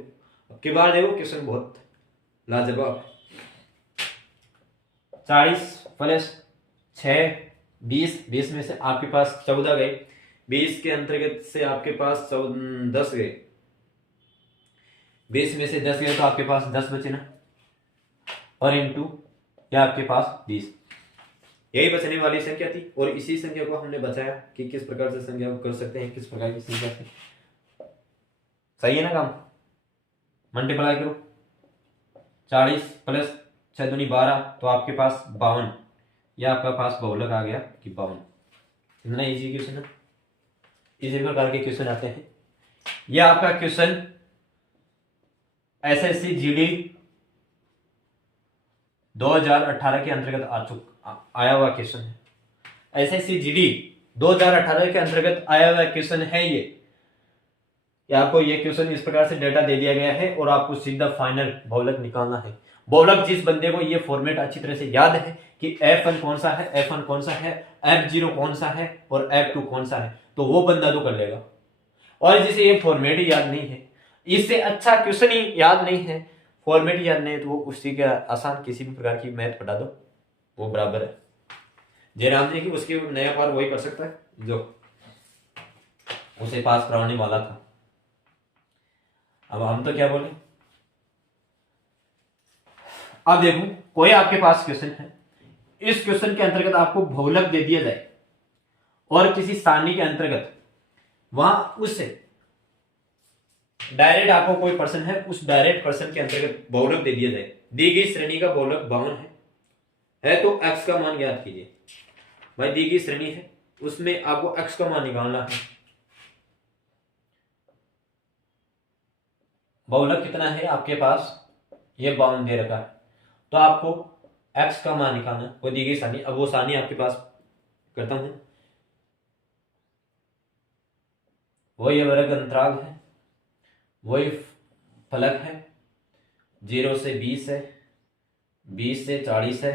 अब की बार देखो क्वेश्चन बहुत लाजवाब। 40 प्लस 6 20 में से आपके पास 14 गए, 20 के अंतर्गत से आपके पास 10 गए, 20 में से 10 गए तो आपके पास 10 बचे ना, और इंटू या आपके पास 20, यही बचने वाली संख्या थी। और इसी संख्या को हमने बचाया कि किस प्रकार से संख्या को कर सकते हैं, किस प्रकार की संख्या से। सही है ना काम, मल्टीप्लाई करो 40 प्लस 6 दूनी 12 तो आपके पास 52, या आपका पास बहुलक आ गया कि 52। इतना इजी क्वेश्चन है, इसी प्रकार के क्वेश्चन आते हैं। यह आपका क्वेश्चन एसएससी जीडी 2018 के अंतर्गत आया हुआ क्वेश्चन है। एसएससी जीडी 2018 के अंतर्गत आया हुआ क्वेश्चन है ये। आपको ये क्वेश्चन इस प्रकार से डेटा दे दिया गया है और आपको सीधा फाइनल बहुलक निकालना है। बहुलक जिस बंदे को ये फॉर्मेट अच्छी तरह से याद है कि F1 कौन सा है, F1 कौन सा है, F0 कौन सा है और F2 कौन सा है, तो वो बंदा तो कर लेगा। और जिसे ये फॉर्मेट ही याद नहीं है, इससे अच्छा क्वेश्चन ही याद नहीं है, फॉर्मेट याद नहीं है, तो वो उसी के आसान किसी भी प्रकार की मैथ पढ़ा दो वो बराबर है। जयराम जी की उसकी नया पार वही कर सकता है जो उसे पास कराने वाला था। अब हम तो क्या बोले, अब देखो कोई आपके पास क्वेश्चन है, इस क्वेश्चन के अंतर्गत आपको बहुलक दे दिया जाए और किसी सारणी के अंतर्गत वहां उससे डायरेक्ट आपको कोई पर्सन है, उस डायरेक्ट पर्सन के अंतर्गत बहुलक दे दिया जाए, दी गई श्रेणी का बहुलक 52 है तो x का मान ज्ञात कीजिए। भाई दी गई श्रेणी है, उसमें आपको x का मान निकालना है। बहुलक कितना है आपके पास, ये 52 दे रखा है, तो आपको x का मान निकालना, वो दी गई सारणी। अब वो सारणी आपके पास करता हूं, वही वर्ग अंतराल है, वही फलक है, 0 से 20 है, 20 से 40 है,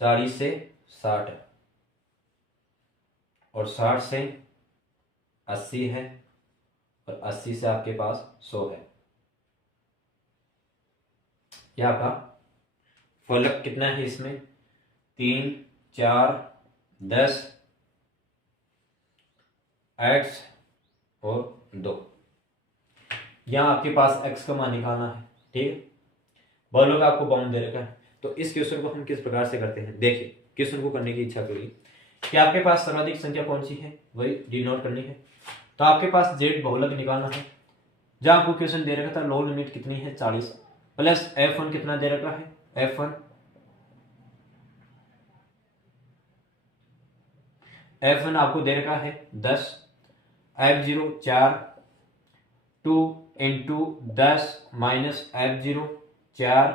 40 से 60 है और 60 से 80 है और 80 से आपके पास 100 है। यह आपका फलक कितना है, इसमें 3, 4, 10, x और 2। यहां आपके पास x का मान निकालना है, ठीक है। बहुलक आपको बाउंड दे रखा है, तो इस क्वेश्चन को हम किस प्रकार से करते हैं, देखिए क्वेश्चन को करने की इच्छा करिए कि आपके पास सर्वाधिक संख्या कौन सी है, वही डिनोट करनी है। तो आपके पास z बहुलक निकालना है, जहां आपको क्वेश्चन दे रखा था लोअर लिमिट कितनी है 40 प्लस f1 कितना दे रखा है, f1 आपको दे रखा है 10, f0 4, 2 into 10 minus f0 4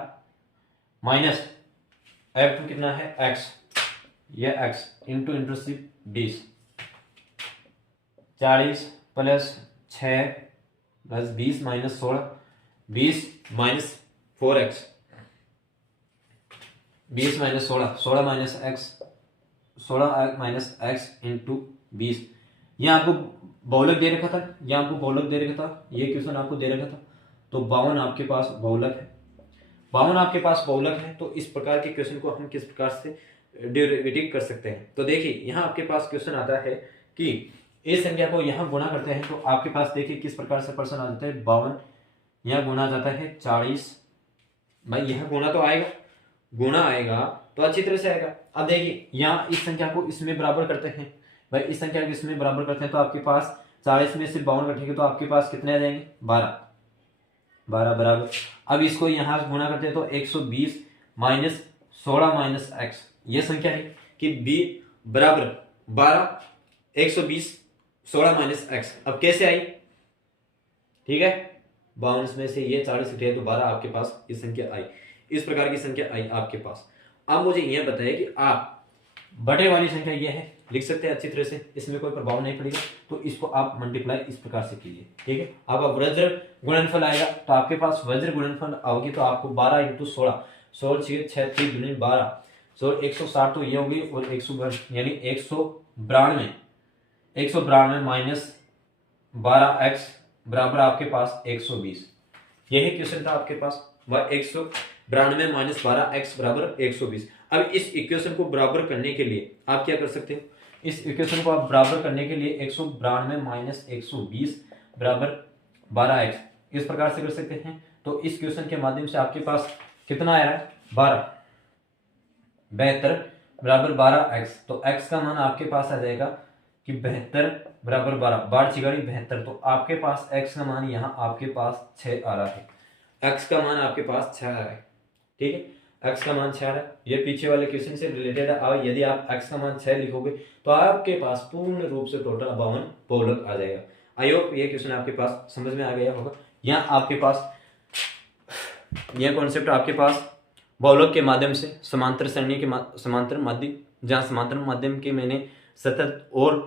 minus f2 कितना है x, यह x इंटू इंटू सिर्फ 20, 40 plus 6 plus 20 minus 16, 20 minus 4x, 20 minus 16, 16 minus x, 16 minus x into 20। यहाँ आपको बहुलक दे रखा था, यहाँ आपको बहुलक दे रखा था, ये क्वेश्चन आपको दे रखा था, तो 52 आपके पास बहुलक है, 52 आपके पास बहुलक है। तो इस प्रकार के क्वेश्चन को हम किस प्रकार से डेरिवेटिव कर सकते हैं, तो देखिए यहाँ आपके पास क्वेश्चन आता है कि इस संख्या को यहाँ गुणा करते हैं, तो आपके पास देखिए किस प्रकार से पर्सन आ जाता है 52, यहाँ गुणा जाता है 40। भाई यह गुणा तो आएगा, गुणा आएगा तो अच्छी तरह से आएगा। अब देखिए यहाँ इस संख्या को इसमें बराबर करते हैं, भाई इस संख्या को इसमें बराबर करते हैं, तो आपके पास 40 में से 52 घटेंगे तो आपके पास कितने आ जाएंगे 12 बराबर। अब इसको यहाँ गुणा करते हैं तो 120 माइनस 16 माइनस x, ये संख्या है कि b बराबर 12, 120 16 माइनस x। अब कैसे आई, ठीक है, 52 में से ये 40 घटे तो 12 आपके पास ये संख्या आई, इस प्रकार की संख्या आई आपके पास। अब मुझे यह बताइए कि आप बटे वाली संख्या ये है लिख सकते हैं अच्छी तरह से, इसमें कोई प्रभाव नहीं पड़ेगा, तो इसको आप मल्टीप्लाई इस प्रकार से कीजिए, ठीक है। अब वज्र गुणनफल आएगा, तो आपके पास वज्र गुणनफल आओगी तो आपको 12 इंटू 16, 16 6 3 दूनी 12, 16 160 तो ये होगी और 100 यानी 192, 192 माइनस 12x बराबर आपके पास 120। यही क्वेश्चन था आपके पास, वह 192 माइनस 12x बराबर 120। अब इस इक्वेशन को बराबर करने के लिए आप क्या कर सकते हो, इस इक्वेशन को आप बराबर करने के लिए 192 माइनस 120 बराबर 12x इस प्रकार से कर सकते हैं। तो इस क्वेश्चन के माध्यम से आपके पास कितना आ रहा है 12, 72 बराबर 12x, तो x का मान आपके पास आ जाएगा कि 72 बराबर 12, 12 चिगाड़ी 72, तो आपके पास x का मान यहाँ आपके पास 6 आ रहा है, x का मान आपके पास 6 आ रहा है, ठीक है, x का मान 6 आ रहा है। ये पीछे वाले क्वेश्चन से रिलेटेड है। अब यदि आप x का मान 6 लिखोगे तो आपके पास पूर्ण रूप से टोटल 52 बहुलक आ जाएगा। आई होप ये क्वेश्चन आपके पास समझ में आ गया होगा। यहाँ आपके पास यह कॉन्सेप्ट आपके पास बहुलक के माध्यम से समांतर श्रेणी के समांतर माध्यम, जहाँ समांतर माध्यम के मैंने सतत और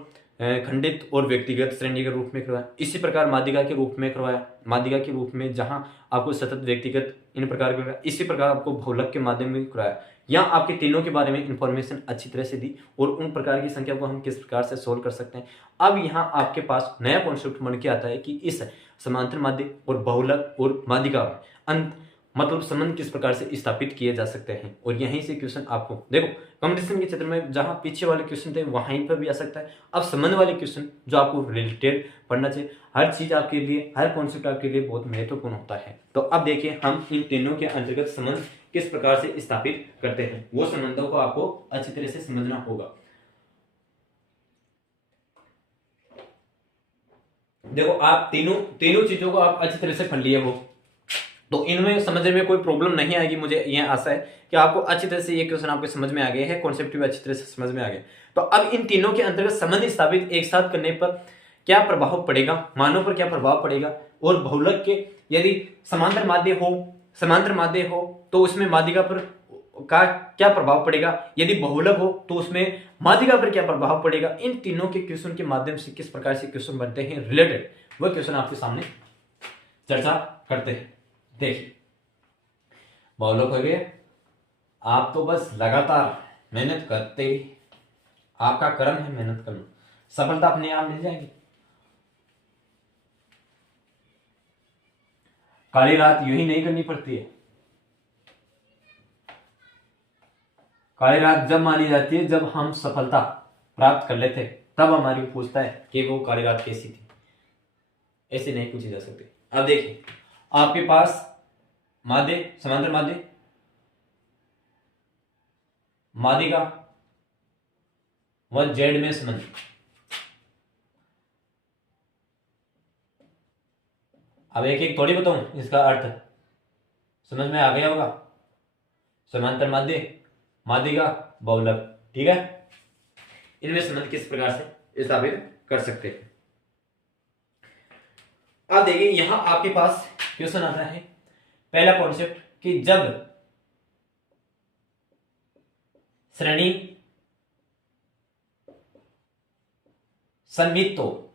खंडित और व्यक्तिगत श्रेणी के रूप में करवाया। इसी प्रकार माध्यिका के रूप में करवाया, माध्यिका के रूप में जहां आपको सतत, व्यक्तिगत, इन प्रकार करवाया। इसी प्रकार आपको बहुलक के माध्यम में कराया। यहाँ आपके तीनों के बारे में इंफॉर्मेशन अच्छी तरह से दी और उन प्रकार की संख्या को हम किस प्रकार से सोल्व कर सकते हैं। अब यहाँ आपके पास नया कॉन्सेप्ट बन के आता है कि इस समांतर माध्य और बहुलक और माध्यिका अंत मतलब संबंध किस प्रकार से स्थापित किए जा सकते हैं। और यहीं से क्वेश्चन आपको देखो कंपटीशन के क्षेत्र में जहां पीछे वाले क्वेश्चन थे वहीं पर भी आ सकता है। अब संबंध वाले क्वेश्चन जो आपको रिलेटेड पढ़ना चाहिए, हर चीज आपके लिए, हर कॉन्सेप्ट आपके लिए बहुत महत्वपूर्ण होता है। तो अब देखिए हम इन तीनों के अंतर्गत संबंध किस प्रकार से स्थापित करते हैं, वो संबंधों को आपको अच्छी तरह से समझना होगा। देखो आप तीनों चीजों को आप अच्छी तरह से पढ़ लिए हो तो इनमें समझने में कोई प्रॉब्लम नहीं आएगी। मुझे यह आशा है कि आपको अच्छी तरह से ये क्वेश्चन आपके समझ में आ गए हैं, कॉन्सेप्ट भी अच्छी तरह से समझ में आ गए। तो अब इन तीनों के अंतर्गत संबंध स्थापित एक साथ करने पर क्या प्रभाव पड़ेगा, मानों पर क्या प्रभाव पड़ेगा, और बहुलक के यदि समांतर माध्य हो तो उसमें माध्यिका पर का क्या प्रभाव पड़ेगा, यदि बहुलक हो तो उसमें माध्यिका पर क्या प्रभाव पड़ेगा। इन तीनों के क्वेश्चन के माध्यम से किस प्रकार से क्वेश्चन बनते हैं रिलेटेड, वह क्वेश्चन आपके सामने चर्चा करते हैं। देखिए बहुलक हो गए, आप तो बस लगातार मेहनत करते, आपका कर्म है मेहनत करना, सफलता अपने आप मिल जाएगी। काली रात यूं ही नहीं करनी पड़ती है, काली रात जब मानी जाती है जब हम सफलता प्राप्त कर लेते तब हमारी पूछता है कि वो काली रात कैसी थी, ऐसे नहीं पूछी जा सकती। अब देखिए आपके पास माध्य, समांतर माध्य, माध्यिका व जेड में संबंध। अब एक एक थोड़ी बताऊं, इसका अर्थ समझ में आ गया होगा। समांतर माध्य, माध्यिका, बहुलक, ठीक है, इनमें संबंध किस प्रकार से स्थापित कर सकते हैं। अब देखिए यहां आपके पास क्वेश्चन आता है, पहला कॉन्सेप्ट कि जब श्रेणी सममित हो,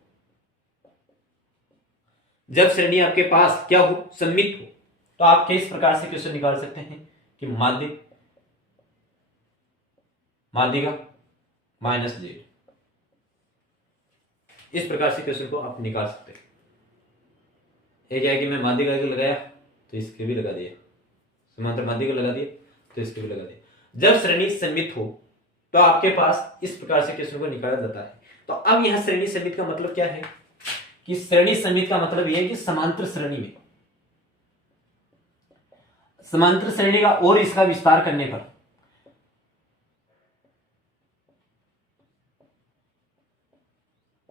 जब श्रेणी आपके पास क्या हो, सममित हो, तो आप किस प्रकार से क्वेश्चन निकाल सकते हैं कि माध्य, माध्यिका माइनस जेड, इस प्रकार से क्वेश्चन को आप निकाल सकते हैं। एक है कि मैं माध्यिका को लगाया तो इसके भी लगा दिया, समांतर माध्यिका लगा दिया तो इसके भी लगा दिया। जब श्रेणी सममित हो तो आपके पास इस प्रकार से क्वेश्चन को निकाला जाता है। तो अब यहां श्रेणी सममित का मतलब क्या है कि श्रेणी सममित का मतलब यह है कि समांतर श्रेणी में, समांतर श्रेणी का और इसका विस्तार करने पर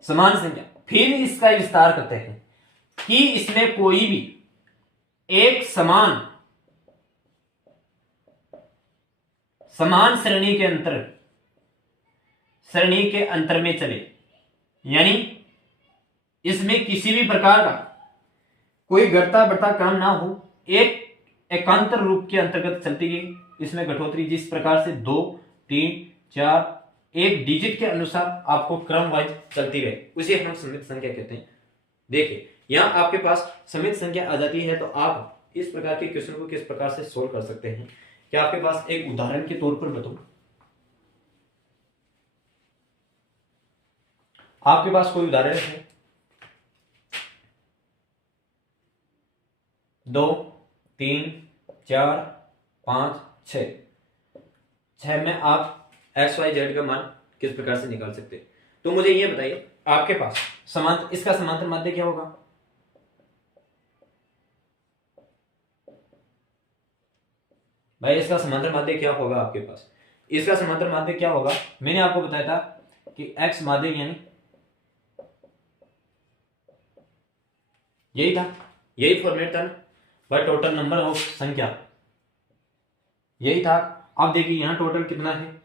समान संख्या, फिर इसका विस्तार करते हैं कि इसमें कोई भी एक समान श्रेणी के अंतर में चले, यानी इसमें किसी भी प्रकार का कोई घटता बढ़ता क्रम ना हो, एक एकांतर रूप के अंतर्गत चलती गई। इसमें घटोतरी जिस प्रकार से 2, 3, 4 एक डिजिट के अनुसार आपको क्रम वाइज चलती रहे, उसे हम समित संख्या कहते हैं। देखिए यहां आपके पास समित संख्या आ जाती है तो आप इस प्रकार के क्वेश्चन को किस प्रकार से सोल्व कर सकते हैं। क्या आपके पास एक उदाहरण के तौर पर बताऊं, आपके पास कोई उदाहरण है 2, 3, 4, 5, 6 में आप XYZ का मान किस प्रकार से निकाल सकते हैं। तो मुझे ये बताइए आपके पास इसका समांतर माध्य क्या होगा, भाई इसका समांतर माध्य क्या होगा आपके पास, इसका समांतर माध्य क्या होगा। मैंने आपको बताया था कि X माध्य यानी यही था, यही फॉर्मेट था ना, भाई टोटल नंबर ऑफ संख्या यही था। अब देखिए यहां टोटल कितना है,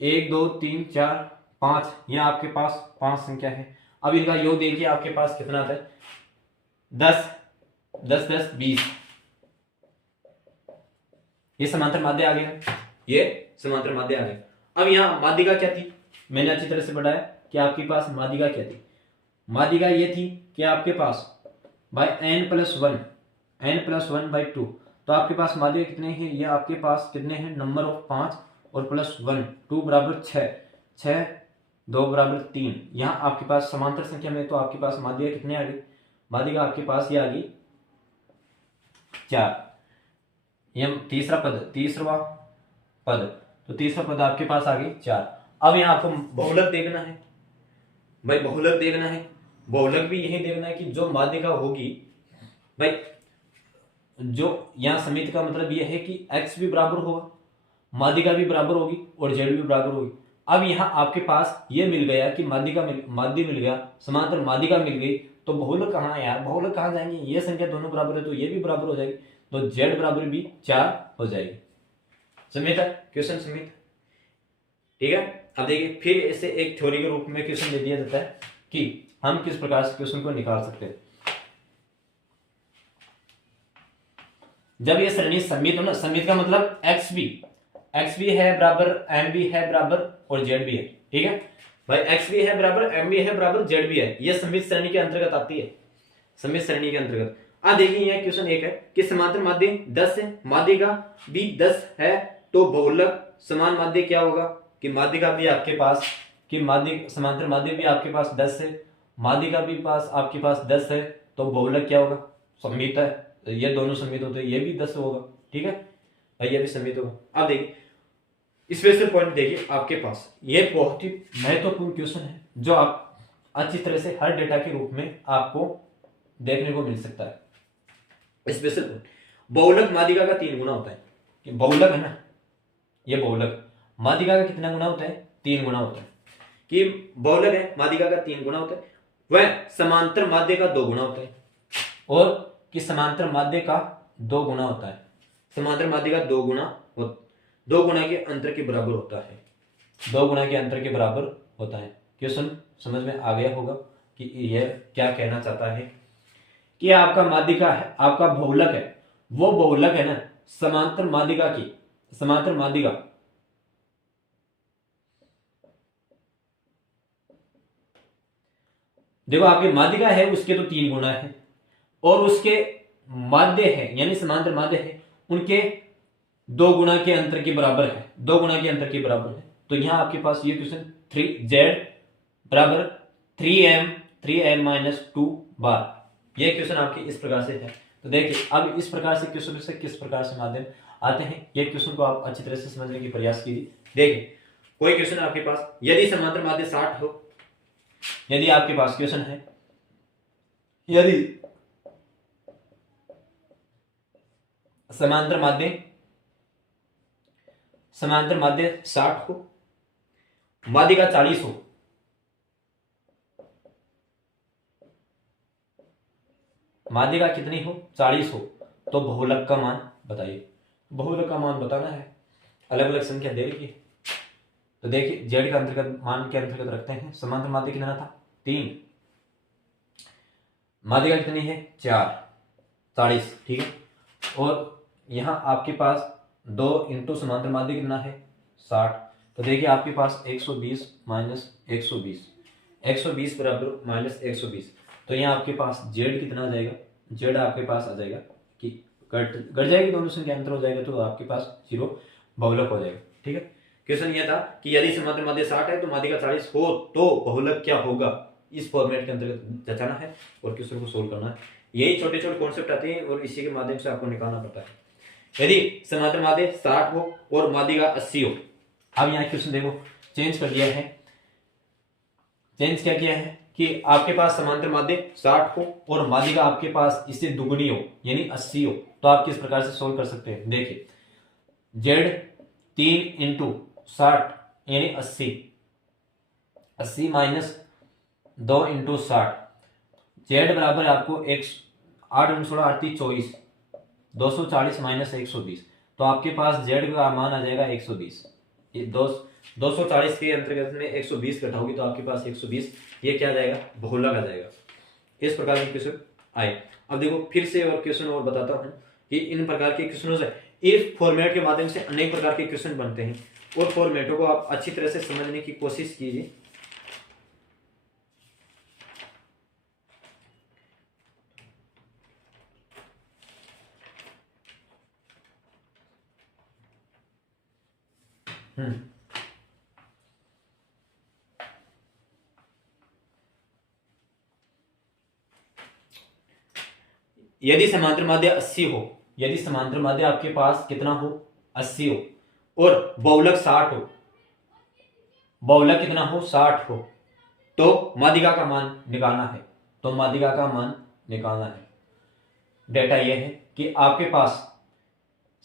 1, 2, 3, 4, 5, यहां आपके पास 5 संख्या है। अब इनका योग देखिए आपके पास कितना आता है, 10, 10, 10, 20, ये समांतर माध्य आ गया, ये समांतर माध्य आ गया। अब यहां माध्यिका क्या थी, मैंने अच्छी तरह से बढ़ाया, कि आपके पास माध्यिका क्या थी। माध्यिका ये थी कि आपके पास बाय n+1/2, तो आपके पास माध्यिका कितने हैं, ये आपके पास कितने हैं, नंबर ऑफ 5 और +1, 2 बराबर 6, 6 2 बराबर 3। यहाँ आपके पास समांतर संख्या में तो आपके पास माध्यिका कितने आ गई, माध्यिका आपके पास ये आ गई 4। ये तीसरा पद, तो तीसरा पद आपके पास आ गई 4। अब यहाँ आपको बहुलक देखना है भाई, बहुलक देखना है। बहुलक भी यही देखना है कि जो माध्यिका होगी भाई, जो यहाँ समिति का मतलब यह है कि x भी बराबर होगा, माध्यिका भी बराबर होगी और z भी बराबर होगी। अब यहाँ आपके पास ये मिल गया कि माध्य मिल गया, समांतर माध्यिका मिल गई, तो बहुलक कहाँ है यार, बहुलक कहाँ जाएंगे, ये संख्या दोनों बराबर है तो ये भी बराबर हो जाएगी, तो z बराबर भी 4 हो जाएगी। समित है क्वेश्चन समित, ठीक है। अब देखिए फिर इसे एक थ्योरी के रूप में क्वेश्चन दे दिया जाता है कि हम किस प्रकार से क्वेश्चन को निकाल सकते हैं। जब ये श्रेणी समित हो ना, समित का मतलब एक्स भी है बराबर, एम भी है बराबर और जेड भी है, ठीक है भाई, एक्स भी है बराबर, एम भी है बराबर, जेड भी है, ये समित श्रेणी के अंतर्गत आती है, समित श्रेणी के अंतर्गत। अब देखिए ये क्वेश्चन एक है कि समांतर माध्य 10 है, माध्यिका भी 10 है, तो बहुलक समान माध्य क्या होगा कि माध्यिका भी आपके पास, कि माध्य समांतर माध्य भी आपके पास 10 है, माध्यिका भी पास आपके पास 10 है, तो बहुलक क्या होगा, समित है, ये दोनों समित होते हैं, ये भी 10 होगा, ठीक है भाई, ये भी समित होगा। अब देखिए स्पेशल पॉइंट देखिए आपके पास, ये बहुत ही महत्वपूर्ण क्वेश्चन है जो आप अच्छी तरह से हर डेटा के रूप में आपको देखने को मिल सकता है। स्पेशल पॉइंट, बहुलक माध्यिका का 3 गुना होता है, कि बहुलक है ना, ये बहुलक माध्यिका का कितना गुना होता है, 3 गुना होता है, कि बहुलक है माध्यिका का 3 गुना होता है, वह समांतर माध्य का 2 गुना होता है, और कि समांतर माध्य का 2 गुना होता है, समांतर माध्य का 2 गुना के अंतर के बराबर होता है, 2 गुना के अंतर के बराबर होता है। क्वेश्चन समझ में आ गया होगा कि यह क्या कहना चाहता है, कि आपका माध्यिका है, आपका बहुलक है, वो बहुलक है ना समांतर माध्यिका की, समांतर माध्यिका देखो आपकी माध्यिका है उसके तो 3 गुना है, और उसके माध्य है यानी समांतर माध्य है उनके 2 गुना के अंतर के बराबर है, 2 गुना के अंतर के बराबर है। तो यहां आपके पास ये क्वेश्चन 3z बराबर 3m-2 बार, ये क्वेश्चन आपके इस प्रकार से है। तो देखिए अब इस प्रकार से क्वेश्चन से किस प्रकार से माध्यम आते हैं, ये क्वेश्चन को आप अच्छी तरह से समझने की प्रयास कीजिए। देखिए कोई क्वेश्चन आपके पास, यदि समांतर माध्य 60 हो, यदि आपके पास क्वेश्चन है, यदि समांतर माध्य 60 हो, माध्यिका 40 हो, माध्यिका कितनी हो, 40 हो, तो बहुलक का मान बताइए। बहुलक का मान बताना है, अलग अलग संख्या दे रखी है, तो देखिए जेड का अंतर्गत मान के अंतर्गत रखते हैं। समांतर माध्य कितना था, 3, माध्यिका कितनी है 4, 40, ठीक है। और यहां आपके पास 2 इंटू समांतर माध्य कितना है 60, तो देखिए आपके पास 120 माइनस 120, 120 बराबर माइनस 120, तो यहाँ आपके पास जेड कितना आ जाएगा, जेड आपके पास आ जाएगा कि घट जाएगी, दोनों संख्या अंतर हो जाएगा, तो आपके पास 0 बहुलक हो जाएगा, ठीक है। क्वेश्चन ये था कि यदि समांतर माध्य 60 है तो माध्यिका 40 हो तो बहुलक क्या होगा, इस फॉर्मेट के अंतर्गत जचाना है और क्वेश्चन को सोल्व करना है। यही छोटे छोटे कॉन्सेप्ट आते हैं और इसी के माध्यम से आपको निकालना पड़ता है। यदि समांतर माध्य 60 हो और माध्यिका 80 हो, अब यहाँ क्वेश्चन देखो चेंज कर दिया है, चेंज क्या किया है कि आपके पास समांतर माध्य 60 हो और माध्यिका आपके पास इससे दुगुनी हो यानी 80 हो, तो आप किस प्रकार से सोल्व कर सकते हैं। देखिए जेड 3 इंटू 60 यानी 80, 80 माइनस 2 इंटू 60, जेड बराबर आपको 8 इंटू 16 38 24, 240 माइनस 120, तो आपके पास जेड का मान आ जाएगा 120। 240 के अंतर्गत में 120 घटाओगे तो आपके पास 120, ये क्या आ जाएगा, बहुलक आ जाएगा। इस प्रकार के क्वेश्चन आए। अब देखो फिर से और क्वेश्चन और बताता हूं कि इन प्रकार के क्वेश्चनों से, इस फॉर्मेट के माध्यम से अनेक प्रकार के क्वेश्चन बनते हैं, और फॉर्मेटों को आप अच्छी तरह से समझने की कोशिश कीजिए। यदि समांतर माध्य 80 हो, यदि समांतर माध्य आपके पास कितना हो 80 हो और बहुलक 60 हो, बहुलक कितना हो 60 हो, तो माध्यिका का मान निकालना है। तो माध्यिका का मान निकालना है। डेटा यह है कि आपके पास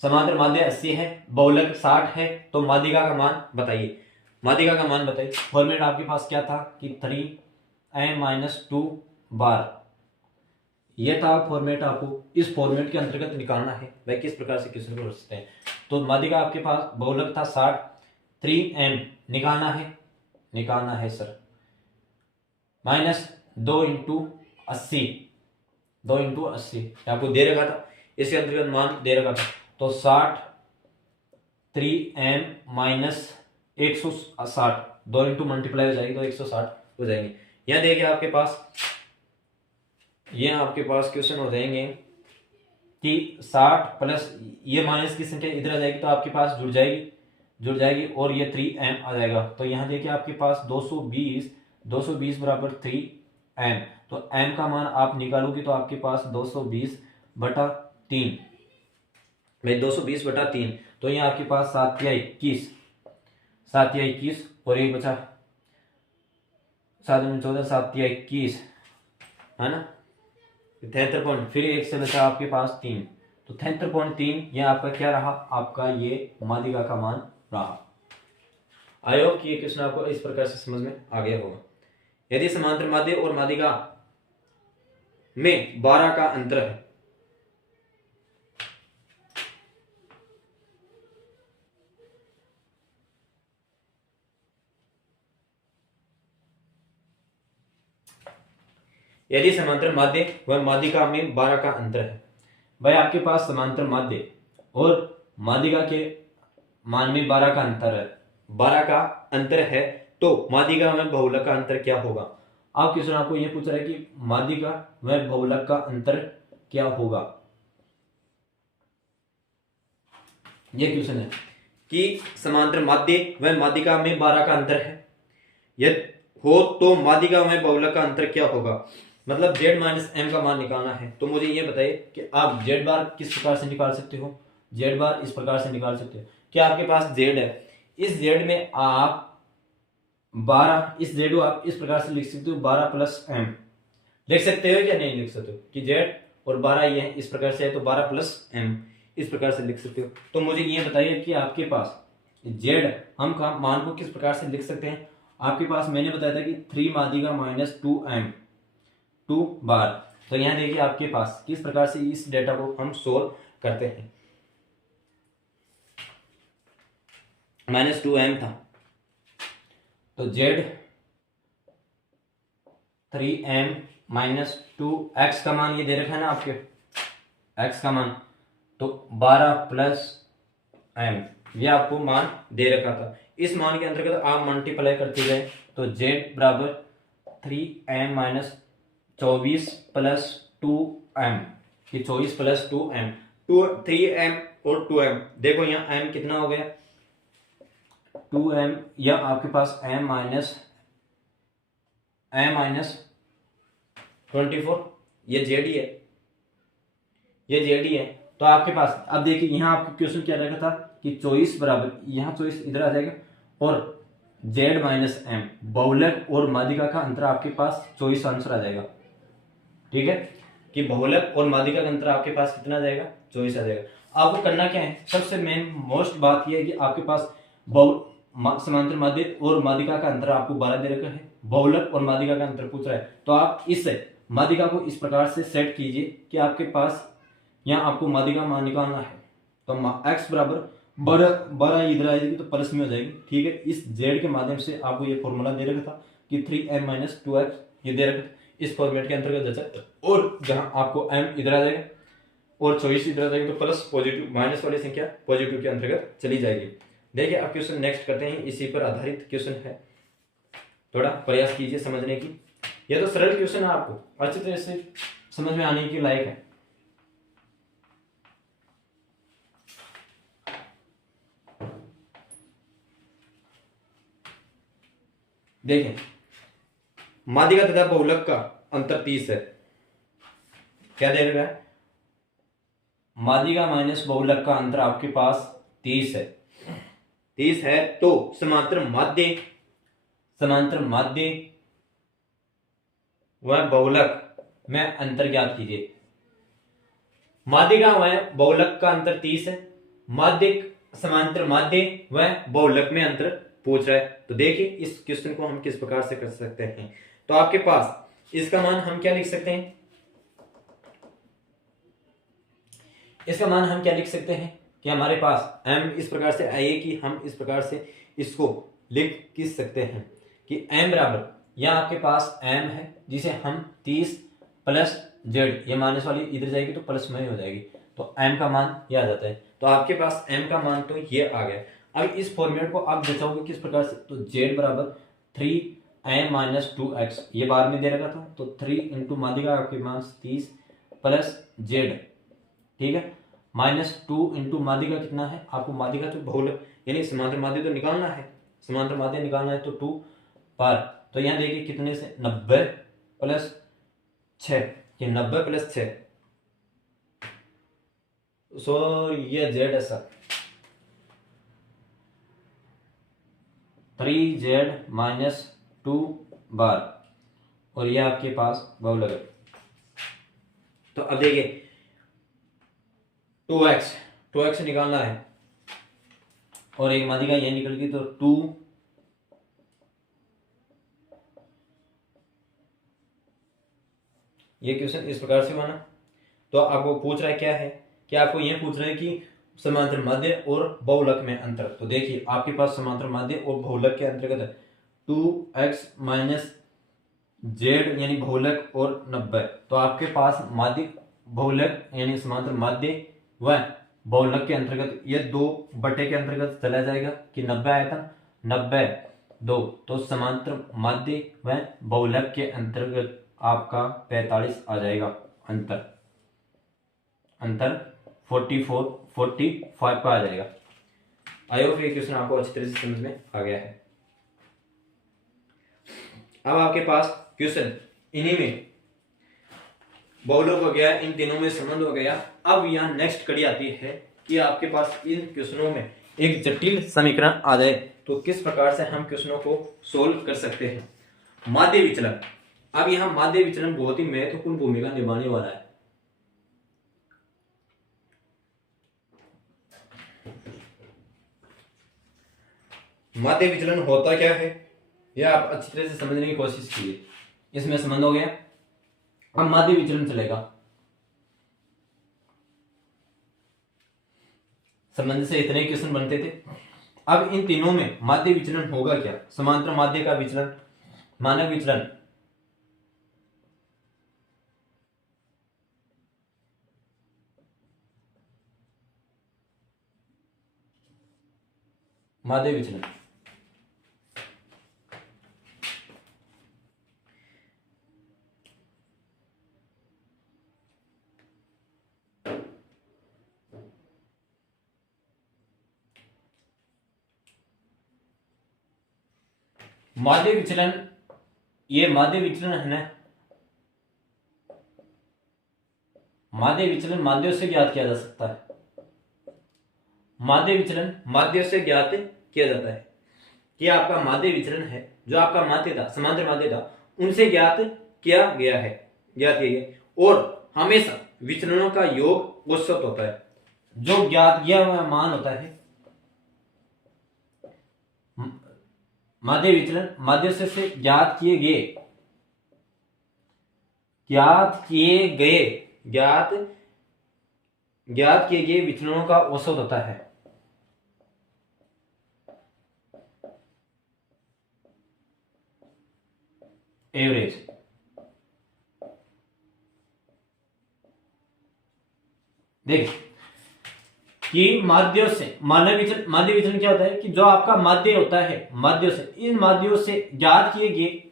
समांतर माध्य 80 है, बहुलक 60 है, तो माध्यिका का मान बताइए। माध्यिका का मान बताइए। फॉर्मेट आपके पास क्या था कि 3m-2 बार, यह था फॉर्मेट। आपको इस फॉर्मेट के अंतर्गत निकालना है। भाई किस प्रकार से क्वेश्चन को कर सकते हैं। तो माध्यिका आपके पास बहुलक था 60, 3m निकालना है सर, माइनस 2 इंटू 80, 2 इंटू 80 आपको दे रखा था, इसके अंतर्गत मान दे रखा था। तो 60, 3m माइनस 160, 2 इंटू मल्टीप्लाई हो जाएगी तो 160 हो जाएंगे। यह देखिए आपके पास, ये आपके पास क्वेश्चन हो जाएंगे कि 60 प्लस ये माइनस की संख्या इधर आ जाएगी तो आपके पास जुड़ जाएगी और ये 3m आ जाएगा। तो यहाँ देखिए आपके पास 220 बराबर 3m, तो m का मान आप निकालोगे तो आपके पास 220/3, भाई 220/3, तो ये आपके पास 7 या 21 और एक बचा 7 14, 7 या 21 है ना, 73 पॉइंट, फिर एक से बचा आपके पास 3, तो 73.3 यह आपका क्या रहा, आपका ये माध्यिका का मान रहा। आई होप कि ये क्वेश्चन आपको इस प्रकार से समझ में आ गया होगा। यदि समांतर माध्य और माध्यिका में 12 का अंतर है, यदि समांतर माध्य व माध्यिका में 12 का अंतर है, भाई आपके पास समांतर माध्य और माध्यिका के मान में 12 का अंतर है, 12 का अंतर है, तो माध्यिका में बहुलक का अंतर क्या होगा। आप क्वेश्चन आपको यह पूछ रहा है कि माध्यिका व बहुलक का अंतर क्या होगा। यह क्वेश्चन है कि समांतर माध्य व माध्यिका में 12 का अंतर है, यदि हो तो माध्यिका में बहुलक का अंतर क्या होगा। मतलब z माइनस m का मान निकालना है। तो मुझे ये बताइए कि आप z बार किस प्रकार से निकाल सकते हो। z बार इस प्रकार से निकाल सकते हो कि आपके पास z है, इस z में आप 12, इस z को आप इस प्रकार से लिख सकते हो 12 प्लस m लिख सकते हो या नहीं लिख सकते हो कि z और 12 ये इस प्रकार से है तो 12 प्लस m इस प्रकार से लिख सकते हो। तो मुझे ये बताइए कि आपके पास z हम का मान को किस प्रकार से लिख सकते हैं। आपके पास मैंने बताया था कि 3 माध्यिका माइनस 2m 2 बार, तो यहां देखिए आपके पास किस प्रकार से इस डेटा को हम सोल्व करते हैं। -2m था तो z 3m -2, x का मान ये दे रखा है ना आपके, x का मान तो 12 प्लस m ये आपको मान दे रखा था। इस मान के अंतर्गत आप मल्टीप्लाई करते गए तो z बराबर 3m माइनस 24 प्लस 2m, ये 24 प्लस 2m, 3m और 2m, देखो यहाँ m कितना हो गया 2m, या आपके पास m माइनस 24, ये जेड ही है, ये जेड ही है। तो आपके पास अब देखिए यहाँ आपके क्वेश्चन क्या रहेगा था कि 24 बराबर, यहाँ 24 इधर आ जाएगा और z माइनस m, बहुलक और माध्यिका का अंतर आपके पास 24 आंसर आ जाएगा। ठीक है कि बहुलक और माध्यिका का अंतर आपके पास कितना आ जाएगा 24 आ जाएगा। आपको करना क्या है, सबसे मेन मोस्ट बात यह है कि आपके पास समांतर माध्य और माध्यिका का अंतर आपको 12 दे रखा है, बहुलक और माध्यिका का अंतर पूछ रहा है, तो आप इस माध्यिका को इस प्रकार से सेट कीजिए कि आपके पास यहाँ आपको माध्यिका मान निकालना है तो x बराबर 12 इधर आएगी तो प्लस में हो जाएगी। ठीक है, इस z के माध्यम से आपको ये फॉर्मूला दे रखा था कि 3m माइनस 2x ये दे रखा था, इस फॉर्मेट के अंतर्गत जैसा, और जहां आपको m इधर आ जाएगा और 24 इधर आ जाएगी तो प्लस पॉजिटिव माइनस वाली संख्या पॉजिटिव के अंतर्गत चली जाएगी। देखिए अब क्वेश्चन नेक्स्ट करते हैं, इसी पर आधारित क्वेश्चन है, थोड़ा प्रयास कीजिए समझने की। यह तो सरल क्वेश्चन है, आपको अच्छी तरह से समझ में आने की लायक है। देखें, माध्यिका तथा बहुलक का अंतर 30 है। क्या दे रहा है? माध्यिका माइनस बहुलक का अंतर आपके पास 30 है। 30 है तो समांतर माध्य व बहुलक में अंतर ज्ञात कीजिए। माध्यिका व बहुलक का अंतर 30 है, समांतर माध्य व बहुलक में अंतर पूछ रहा है। तो देखिए इस क्वेश्चन को हम किस प्रकार से कर सकते हैं। तो आपके पास इसका मान हम क्या लिख सकते हैं? इसका मान हम क्या लिख सकते हैं कि हमारे पास m इस प्रकार से आए कि हम इस प्रकार से इसको लिख किस सकते हैं कि m बराबर, यहाँ आपके पास m है जिसे हम 30 प्लस z, ये माइनस वाली इधर जाएगी तो प्लस में हो जाएगी, तो m का मान ये आ जाता है। तो आपके पास m का मान तो ये आ गया। अब इस फॉर्मेट को आप बचाओगे किस प्रकार से? तो z बराबर 3m माइनस 2x, ये बार में दे रखा था, तो 3 इंटू माध्यिका आपके पास 30 प्लस z, ठीक है, माइनस 2 इंटू माध्यिका कितना है आपको? माध्यिका तो बहुलक यानी समांतर माध्य तो निकालना है, समांतर माध्य निकालना है तो 2 पर, तो यहाँ देखिए कितने से 90 प्लस 6, ये 90 प्लस 6, सो ये जेड ऐसा 3z माइनस 2 बार, और ये आपके पास बहुलक है। तो अब देखिए 2x निकालना है और एक माध्यिका ये निकल गई, तो 2 ये क्वेश्चन इस प्रकार से बना। तो आपको पूछ रहा है क्या है कि आपको ये पूछ रहा है कि समांतर माध्य और बहुलक में अंतर। तो देखिए आपके पास समांतर माध्य और बहुलक के अंतर्गत 2x माइनस जेड यानी बहुलक और 90, तो आपके पास माध्य बहुलक यानी समांतर माध्य व बहुलक के अंतर्गत ये 2 बटे के अंतर्गत चला जाएगा कि 90 आयतन 90 2, तो समांतर माध्य व बहुलक के अंतर्गत आपका 45 आ जाएगा। अंतर 45 का आ जाएगा। आई होप ये क्वेश्चन आपको अच्छी तरह से समझ में आ गया है। अब आपके पास क्वेश्चन इन्हीं में बहुलक हो गया, इन तीनों में संबंध हो गया। अब यहाँ नेक्स्ट कड़ी आती है कि आपके पास इन क्वेश्चनों में एक जटिल समीकरण आ जाए तो किस प्रकार से हम क्वेश्चनों को सोल्व कर सकते हैं। माध्य विचलन, अब यहाँ माध्य विचलन बहुत ही महत्वपूर्ण भूमिका निभाने वाला है। माध्य विचलन होता क्या है यह आप अच्छी तरह से समझने की कोशिश कीजिए। इसमें संबंध हो गया, अब माध्य विचलन चलेगा। संबंध से इतने क्वेश्चन बनते थे। अब इन तीनों में माध्य विचलन होगा क्या? समांतर माध्य का विचलन, मानक विचलन, माध्य विचलन, माध्य विचलन, ये माध्य विचलन है ना, माध्य विचलन माध्यों से ज्ञात किया जा सकता है। माध्य विचलन माध्यों से ज्ञात किया जाता है कि आपका माध्य विचलन है जो आपका माध्य था, समांतर माध्य था, उनसे ज्ञात किया गया है, ज्ञात किया गया। और हमेशा विचलनों का योग औसत होता है, जो ज्ञात किया हुआ मान होता है। माध्य विचलन माध्य से ज्ञात किए गए विचलनों का औसत होता है। एवरेज। देखिए कि माध्यों से माध्य विचलन क्या होता है कि जो आपका माध्य होता है, माध्यों से, इन माध्यों से ज्ञात किए गए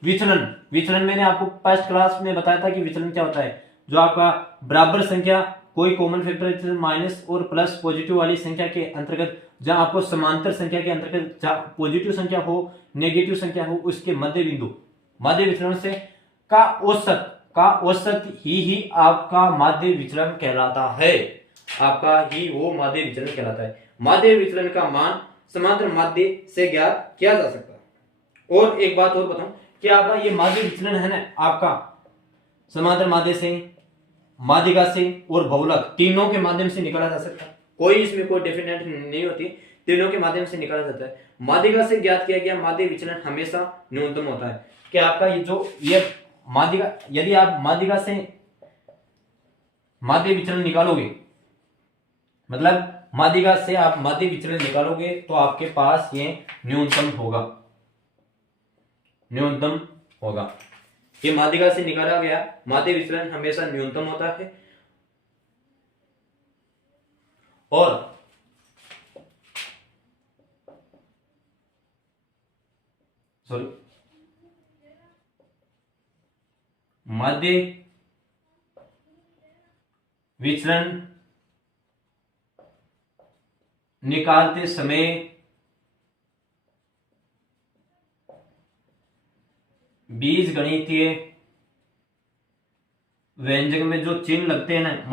विचलन मैंने आपको फर्स्ट क्लास में बताया था कि विचलन क्या होता है, जो आपका बराबर संख्या कोई कॉमन फैक्टर माइनस और प्लस पॉजिटिव वाली संख्या के अंतर्गत, जहां आपको समांतर संख्या के अंतर्गत जहां पॉजिटिव संख्या हो नेगेटिव संख्या हो उसके मध्य बिंदु माध्य विचलन से का औसत ही आपका माध्य विचलन कहलाता है। आपका ही वो माध्य विचलन कहलाता है। माध्य विचलन का मान समांतर माध्य से ज्ञात किया जा सकता है। और एक बात और बताऊं कि आपका ये माध्य विचलन है ना, आपका समांतर माध्य से, माध्यिका से और बहुलक तीनों के माध्यम से निकाला जा सकता है। कोई इसमें कोई डेफिनेट नहीं होती, तीनों के माध्यम से निकाला जाता है। माध्यिका से ज्ञात किया गया माध्य विचलन हमेशा न्यूनतम होता है। कि आपका ये माध्यिका, यदि आप माध्यिका से माध्य विचलन निकालोगे, मतलब माध्यिका से आप माध्य विचलन निकालोगे तो आपके पास ये न्यूनतम होगा। ये माध्यिका से निकाला गया माध्य विचलन हमेशा न्यूनतम होता है। और माध्य विचलन निकालते समय बीज गणितीय व्यंजक में जो चिन्ह लगते हैं ना,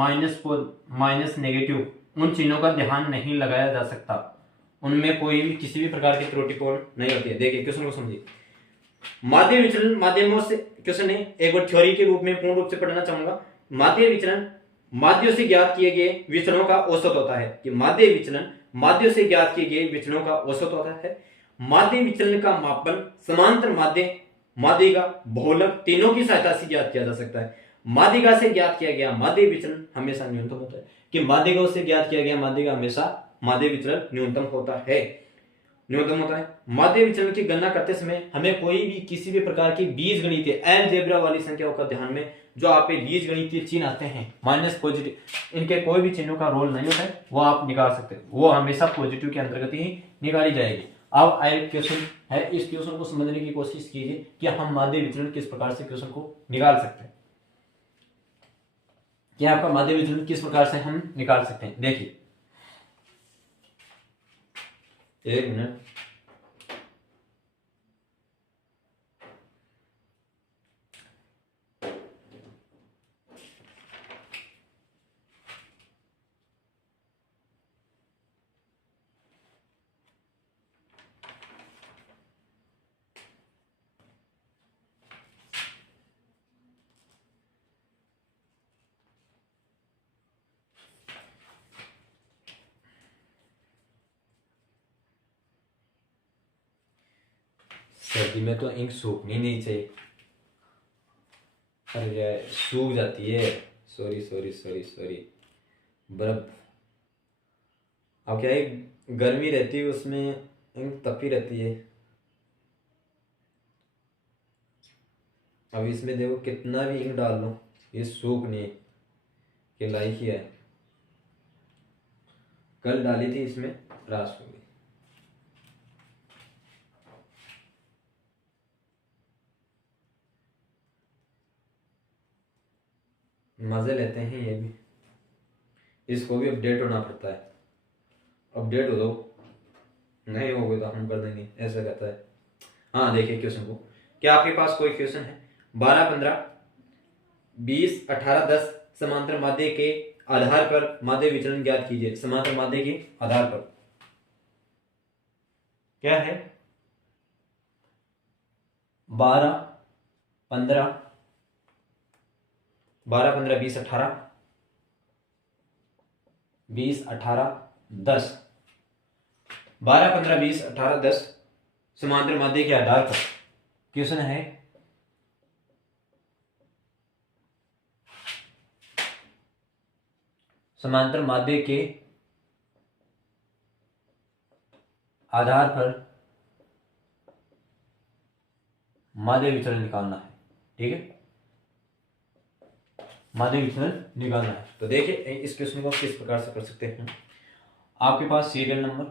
माइनस नेगेटिव, उन चिन्हों का ध्यान नहीं लगाया जा सकता। उनमें कोई भी किसी भी प्रकार की त्रुटिपूर्ण नहीं होती है। देखिए क्वेश्चन को समझिए। माध्य विचलन माध्यमों से, क्वेश्चन है एक बार थ्योरी के रूप में पूर्ण रूप से पढ़ना चाहूंगा। माध्य विचलन माध्यों से ज्ञात किए गए विचलनों का औसत होता है। कि माध्य विचलन माध्यों से ज्ञात किए गए विचलनों का औसत होता है। माध्य विचलन का मापन समांतर माध्यिका बहुलक तीनों की सहायता से ज्ञात किया जा सकता है। माध्यिका से ज्ञात किया गया माध्य विचलन हमेशा न्यूनतम होता है। कि माध्यिका से ज्ञात किया गया माध्यिका हमेशा माध्य विचलन न्यूनतम होता है। माध्य विचलन की गणना करते समय हमें कोई भी किसी भी प्रकार की बीज गणितीय अलजेब्रा वाली संख्याओं का ध्यान में, जो आप बीज गणितीय चिन्ह आते हैं माइनस पॉजिटिव, इनके कोई भी चिन्हों का रोल नहीं होता है, वो आप निकाल सकते हैं। वो हमेशा पॉजिटिव के अंतर्गत ही निकाली जाएगी। अब एक क्वेश्चन है, इस क्वेश्चन को समझने की कोशिश कीजिए कि हम माध्य विचलन किस प्रकार से क्वेश्चन को निकाल सकते हैं। कि आपका माध्य विचलन किस प्रकार से हम निकाल सकते हैं। देखिए एक मिनट, सर्दी में तो इंक सूखनी नहीं चाहिए। अरे यार सूख जाती है। सॉरी बर्फ। अब क्या है, गर्मी रहती है उसमें इंक तपी रहती है। अब इसमें देखो कितना भी इंक डाल लो ये सूख नहीं के लायक ही है। कल डाली थी इसमें रास हो गई। मजे लेते हैं ये भी, इसको भी अपडेट होना पड़ता है। अपडेट हो दो, नहीं हो गए तो हम कर देंगे, ऐसा कहता है। हाँ देखिए क्वेश्चन को, क्या आपके पास कोई क्वेश्चन है 12, 15, 20, 18, 10 समांतर माध्य के आधार पर माध्य विचलन ज्ञात कीजिए। समांतर माध्य के आधार पर क्या है 12, 15, 20, 18, 10 12, 15, 20, 18, 10 समांतर माध्य के आधार पर क्वेश्चन है समांतर माध्य के आधार पर माध्य विचलन निकालना है। ठीक है, माध्य विचलन निकालना है। तो देखिए इस क्वेश्चन को किस प्रकार से कर सकते हैं। आपके पास सीरियल नंबर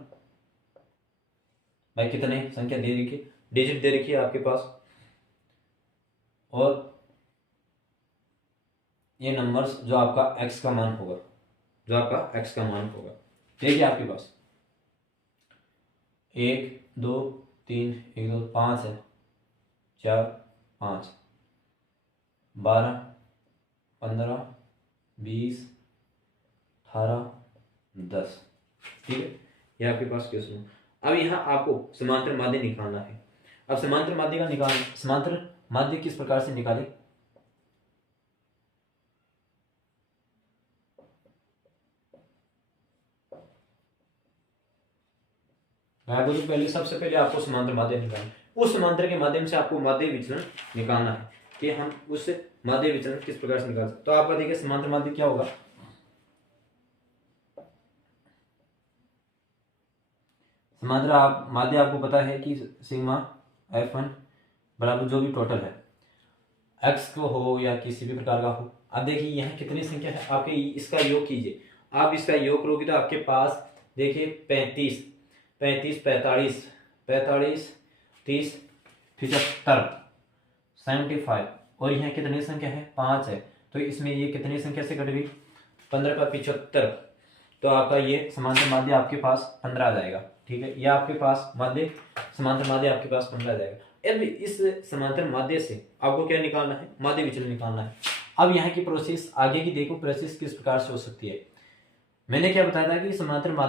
भाई कितने संख्या दे रखी, डिजिट दे रखी है आपके पास, और ये नंबर्स जो आपका एक्स का मान होगा, देखिए आपके पास 1, 2, 3 1 2 5 है, 4 5 12 15 20 18 10। ठीक है, ये आपके पास क्वेश्चन। अब यहाँ आपको समांतर माध्य निकालना है। अब समांतर माध्य का समांतर माध्य किस प्रकार से निकाले? मैं बोलूँ पहले, सबसे पहले आपको समांतर माध्य निकालना, उस समांतर के माध्यम से आपको माध्य विचलन निकालना है कि हम उस माध्य विचलन किस प्रकार से निकाल सकते। तो आपका देखिए समांतर माध्य क्या होगा। समांतर माध्य आपको पता है कि सिग्मा F1 बराबर जो भी टोटल है x को हो या किसी भी प्रकार का हो। अब देखिए यहाँ कितनी संख्या है आपके, इसका योग कीजिए। आप इसका योग करोगे तो आपके पास देखिए 35 35 45 45 30 75 75 और यहाँ कितनी संख्या है 5 है। तो इसमें ये कितनी संख्या से कट गई 15 पर 75। तो आपका ये समांतर माध्य आपके पास 15 आ जाएगा। ठीक है, यह आपके पास माध्य समांतर माध्य आपके पास 15 आ जाएगा। अब इस समांतर माध्य से आपको क्या निकालना है, माध्य विचलन निकालना है। अब यहाँ की प्रोसेस आगे की देखो, प्रोसेस किस प्रकार से हो सकती है। मैंने क्या बताया था कि समांतर माध्य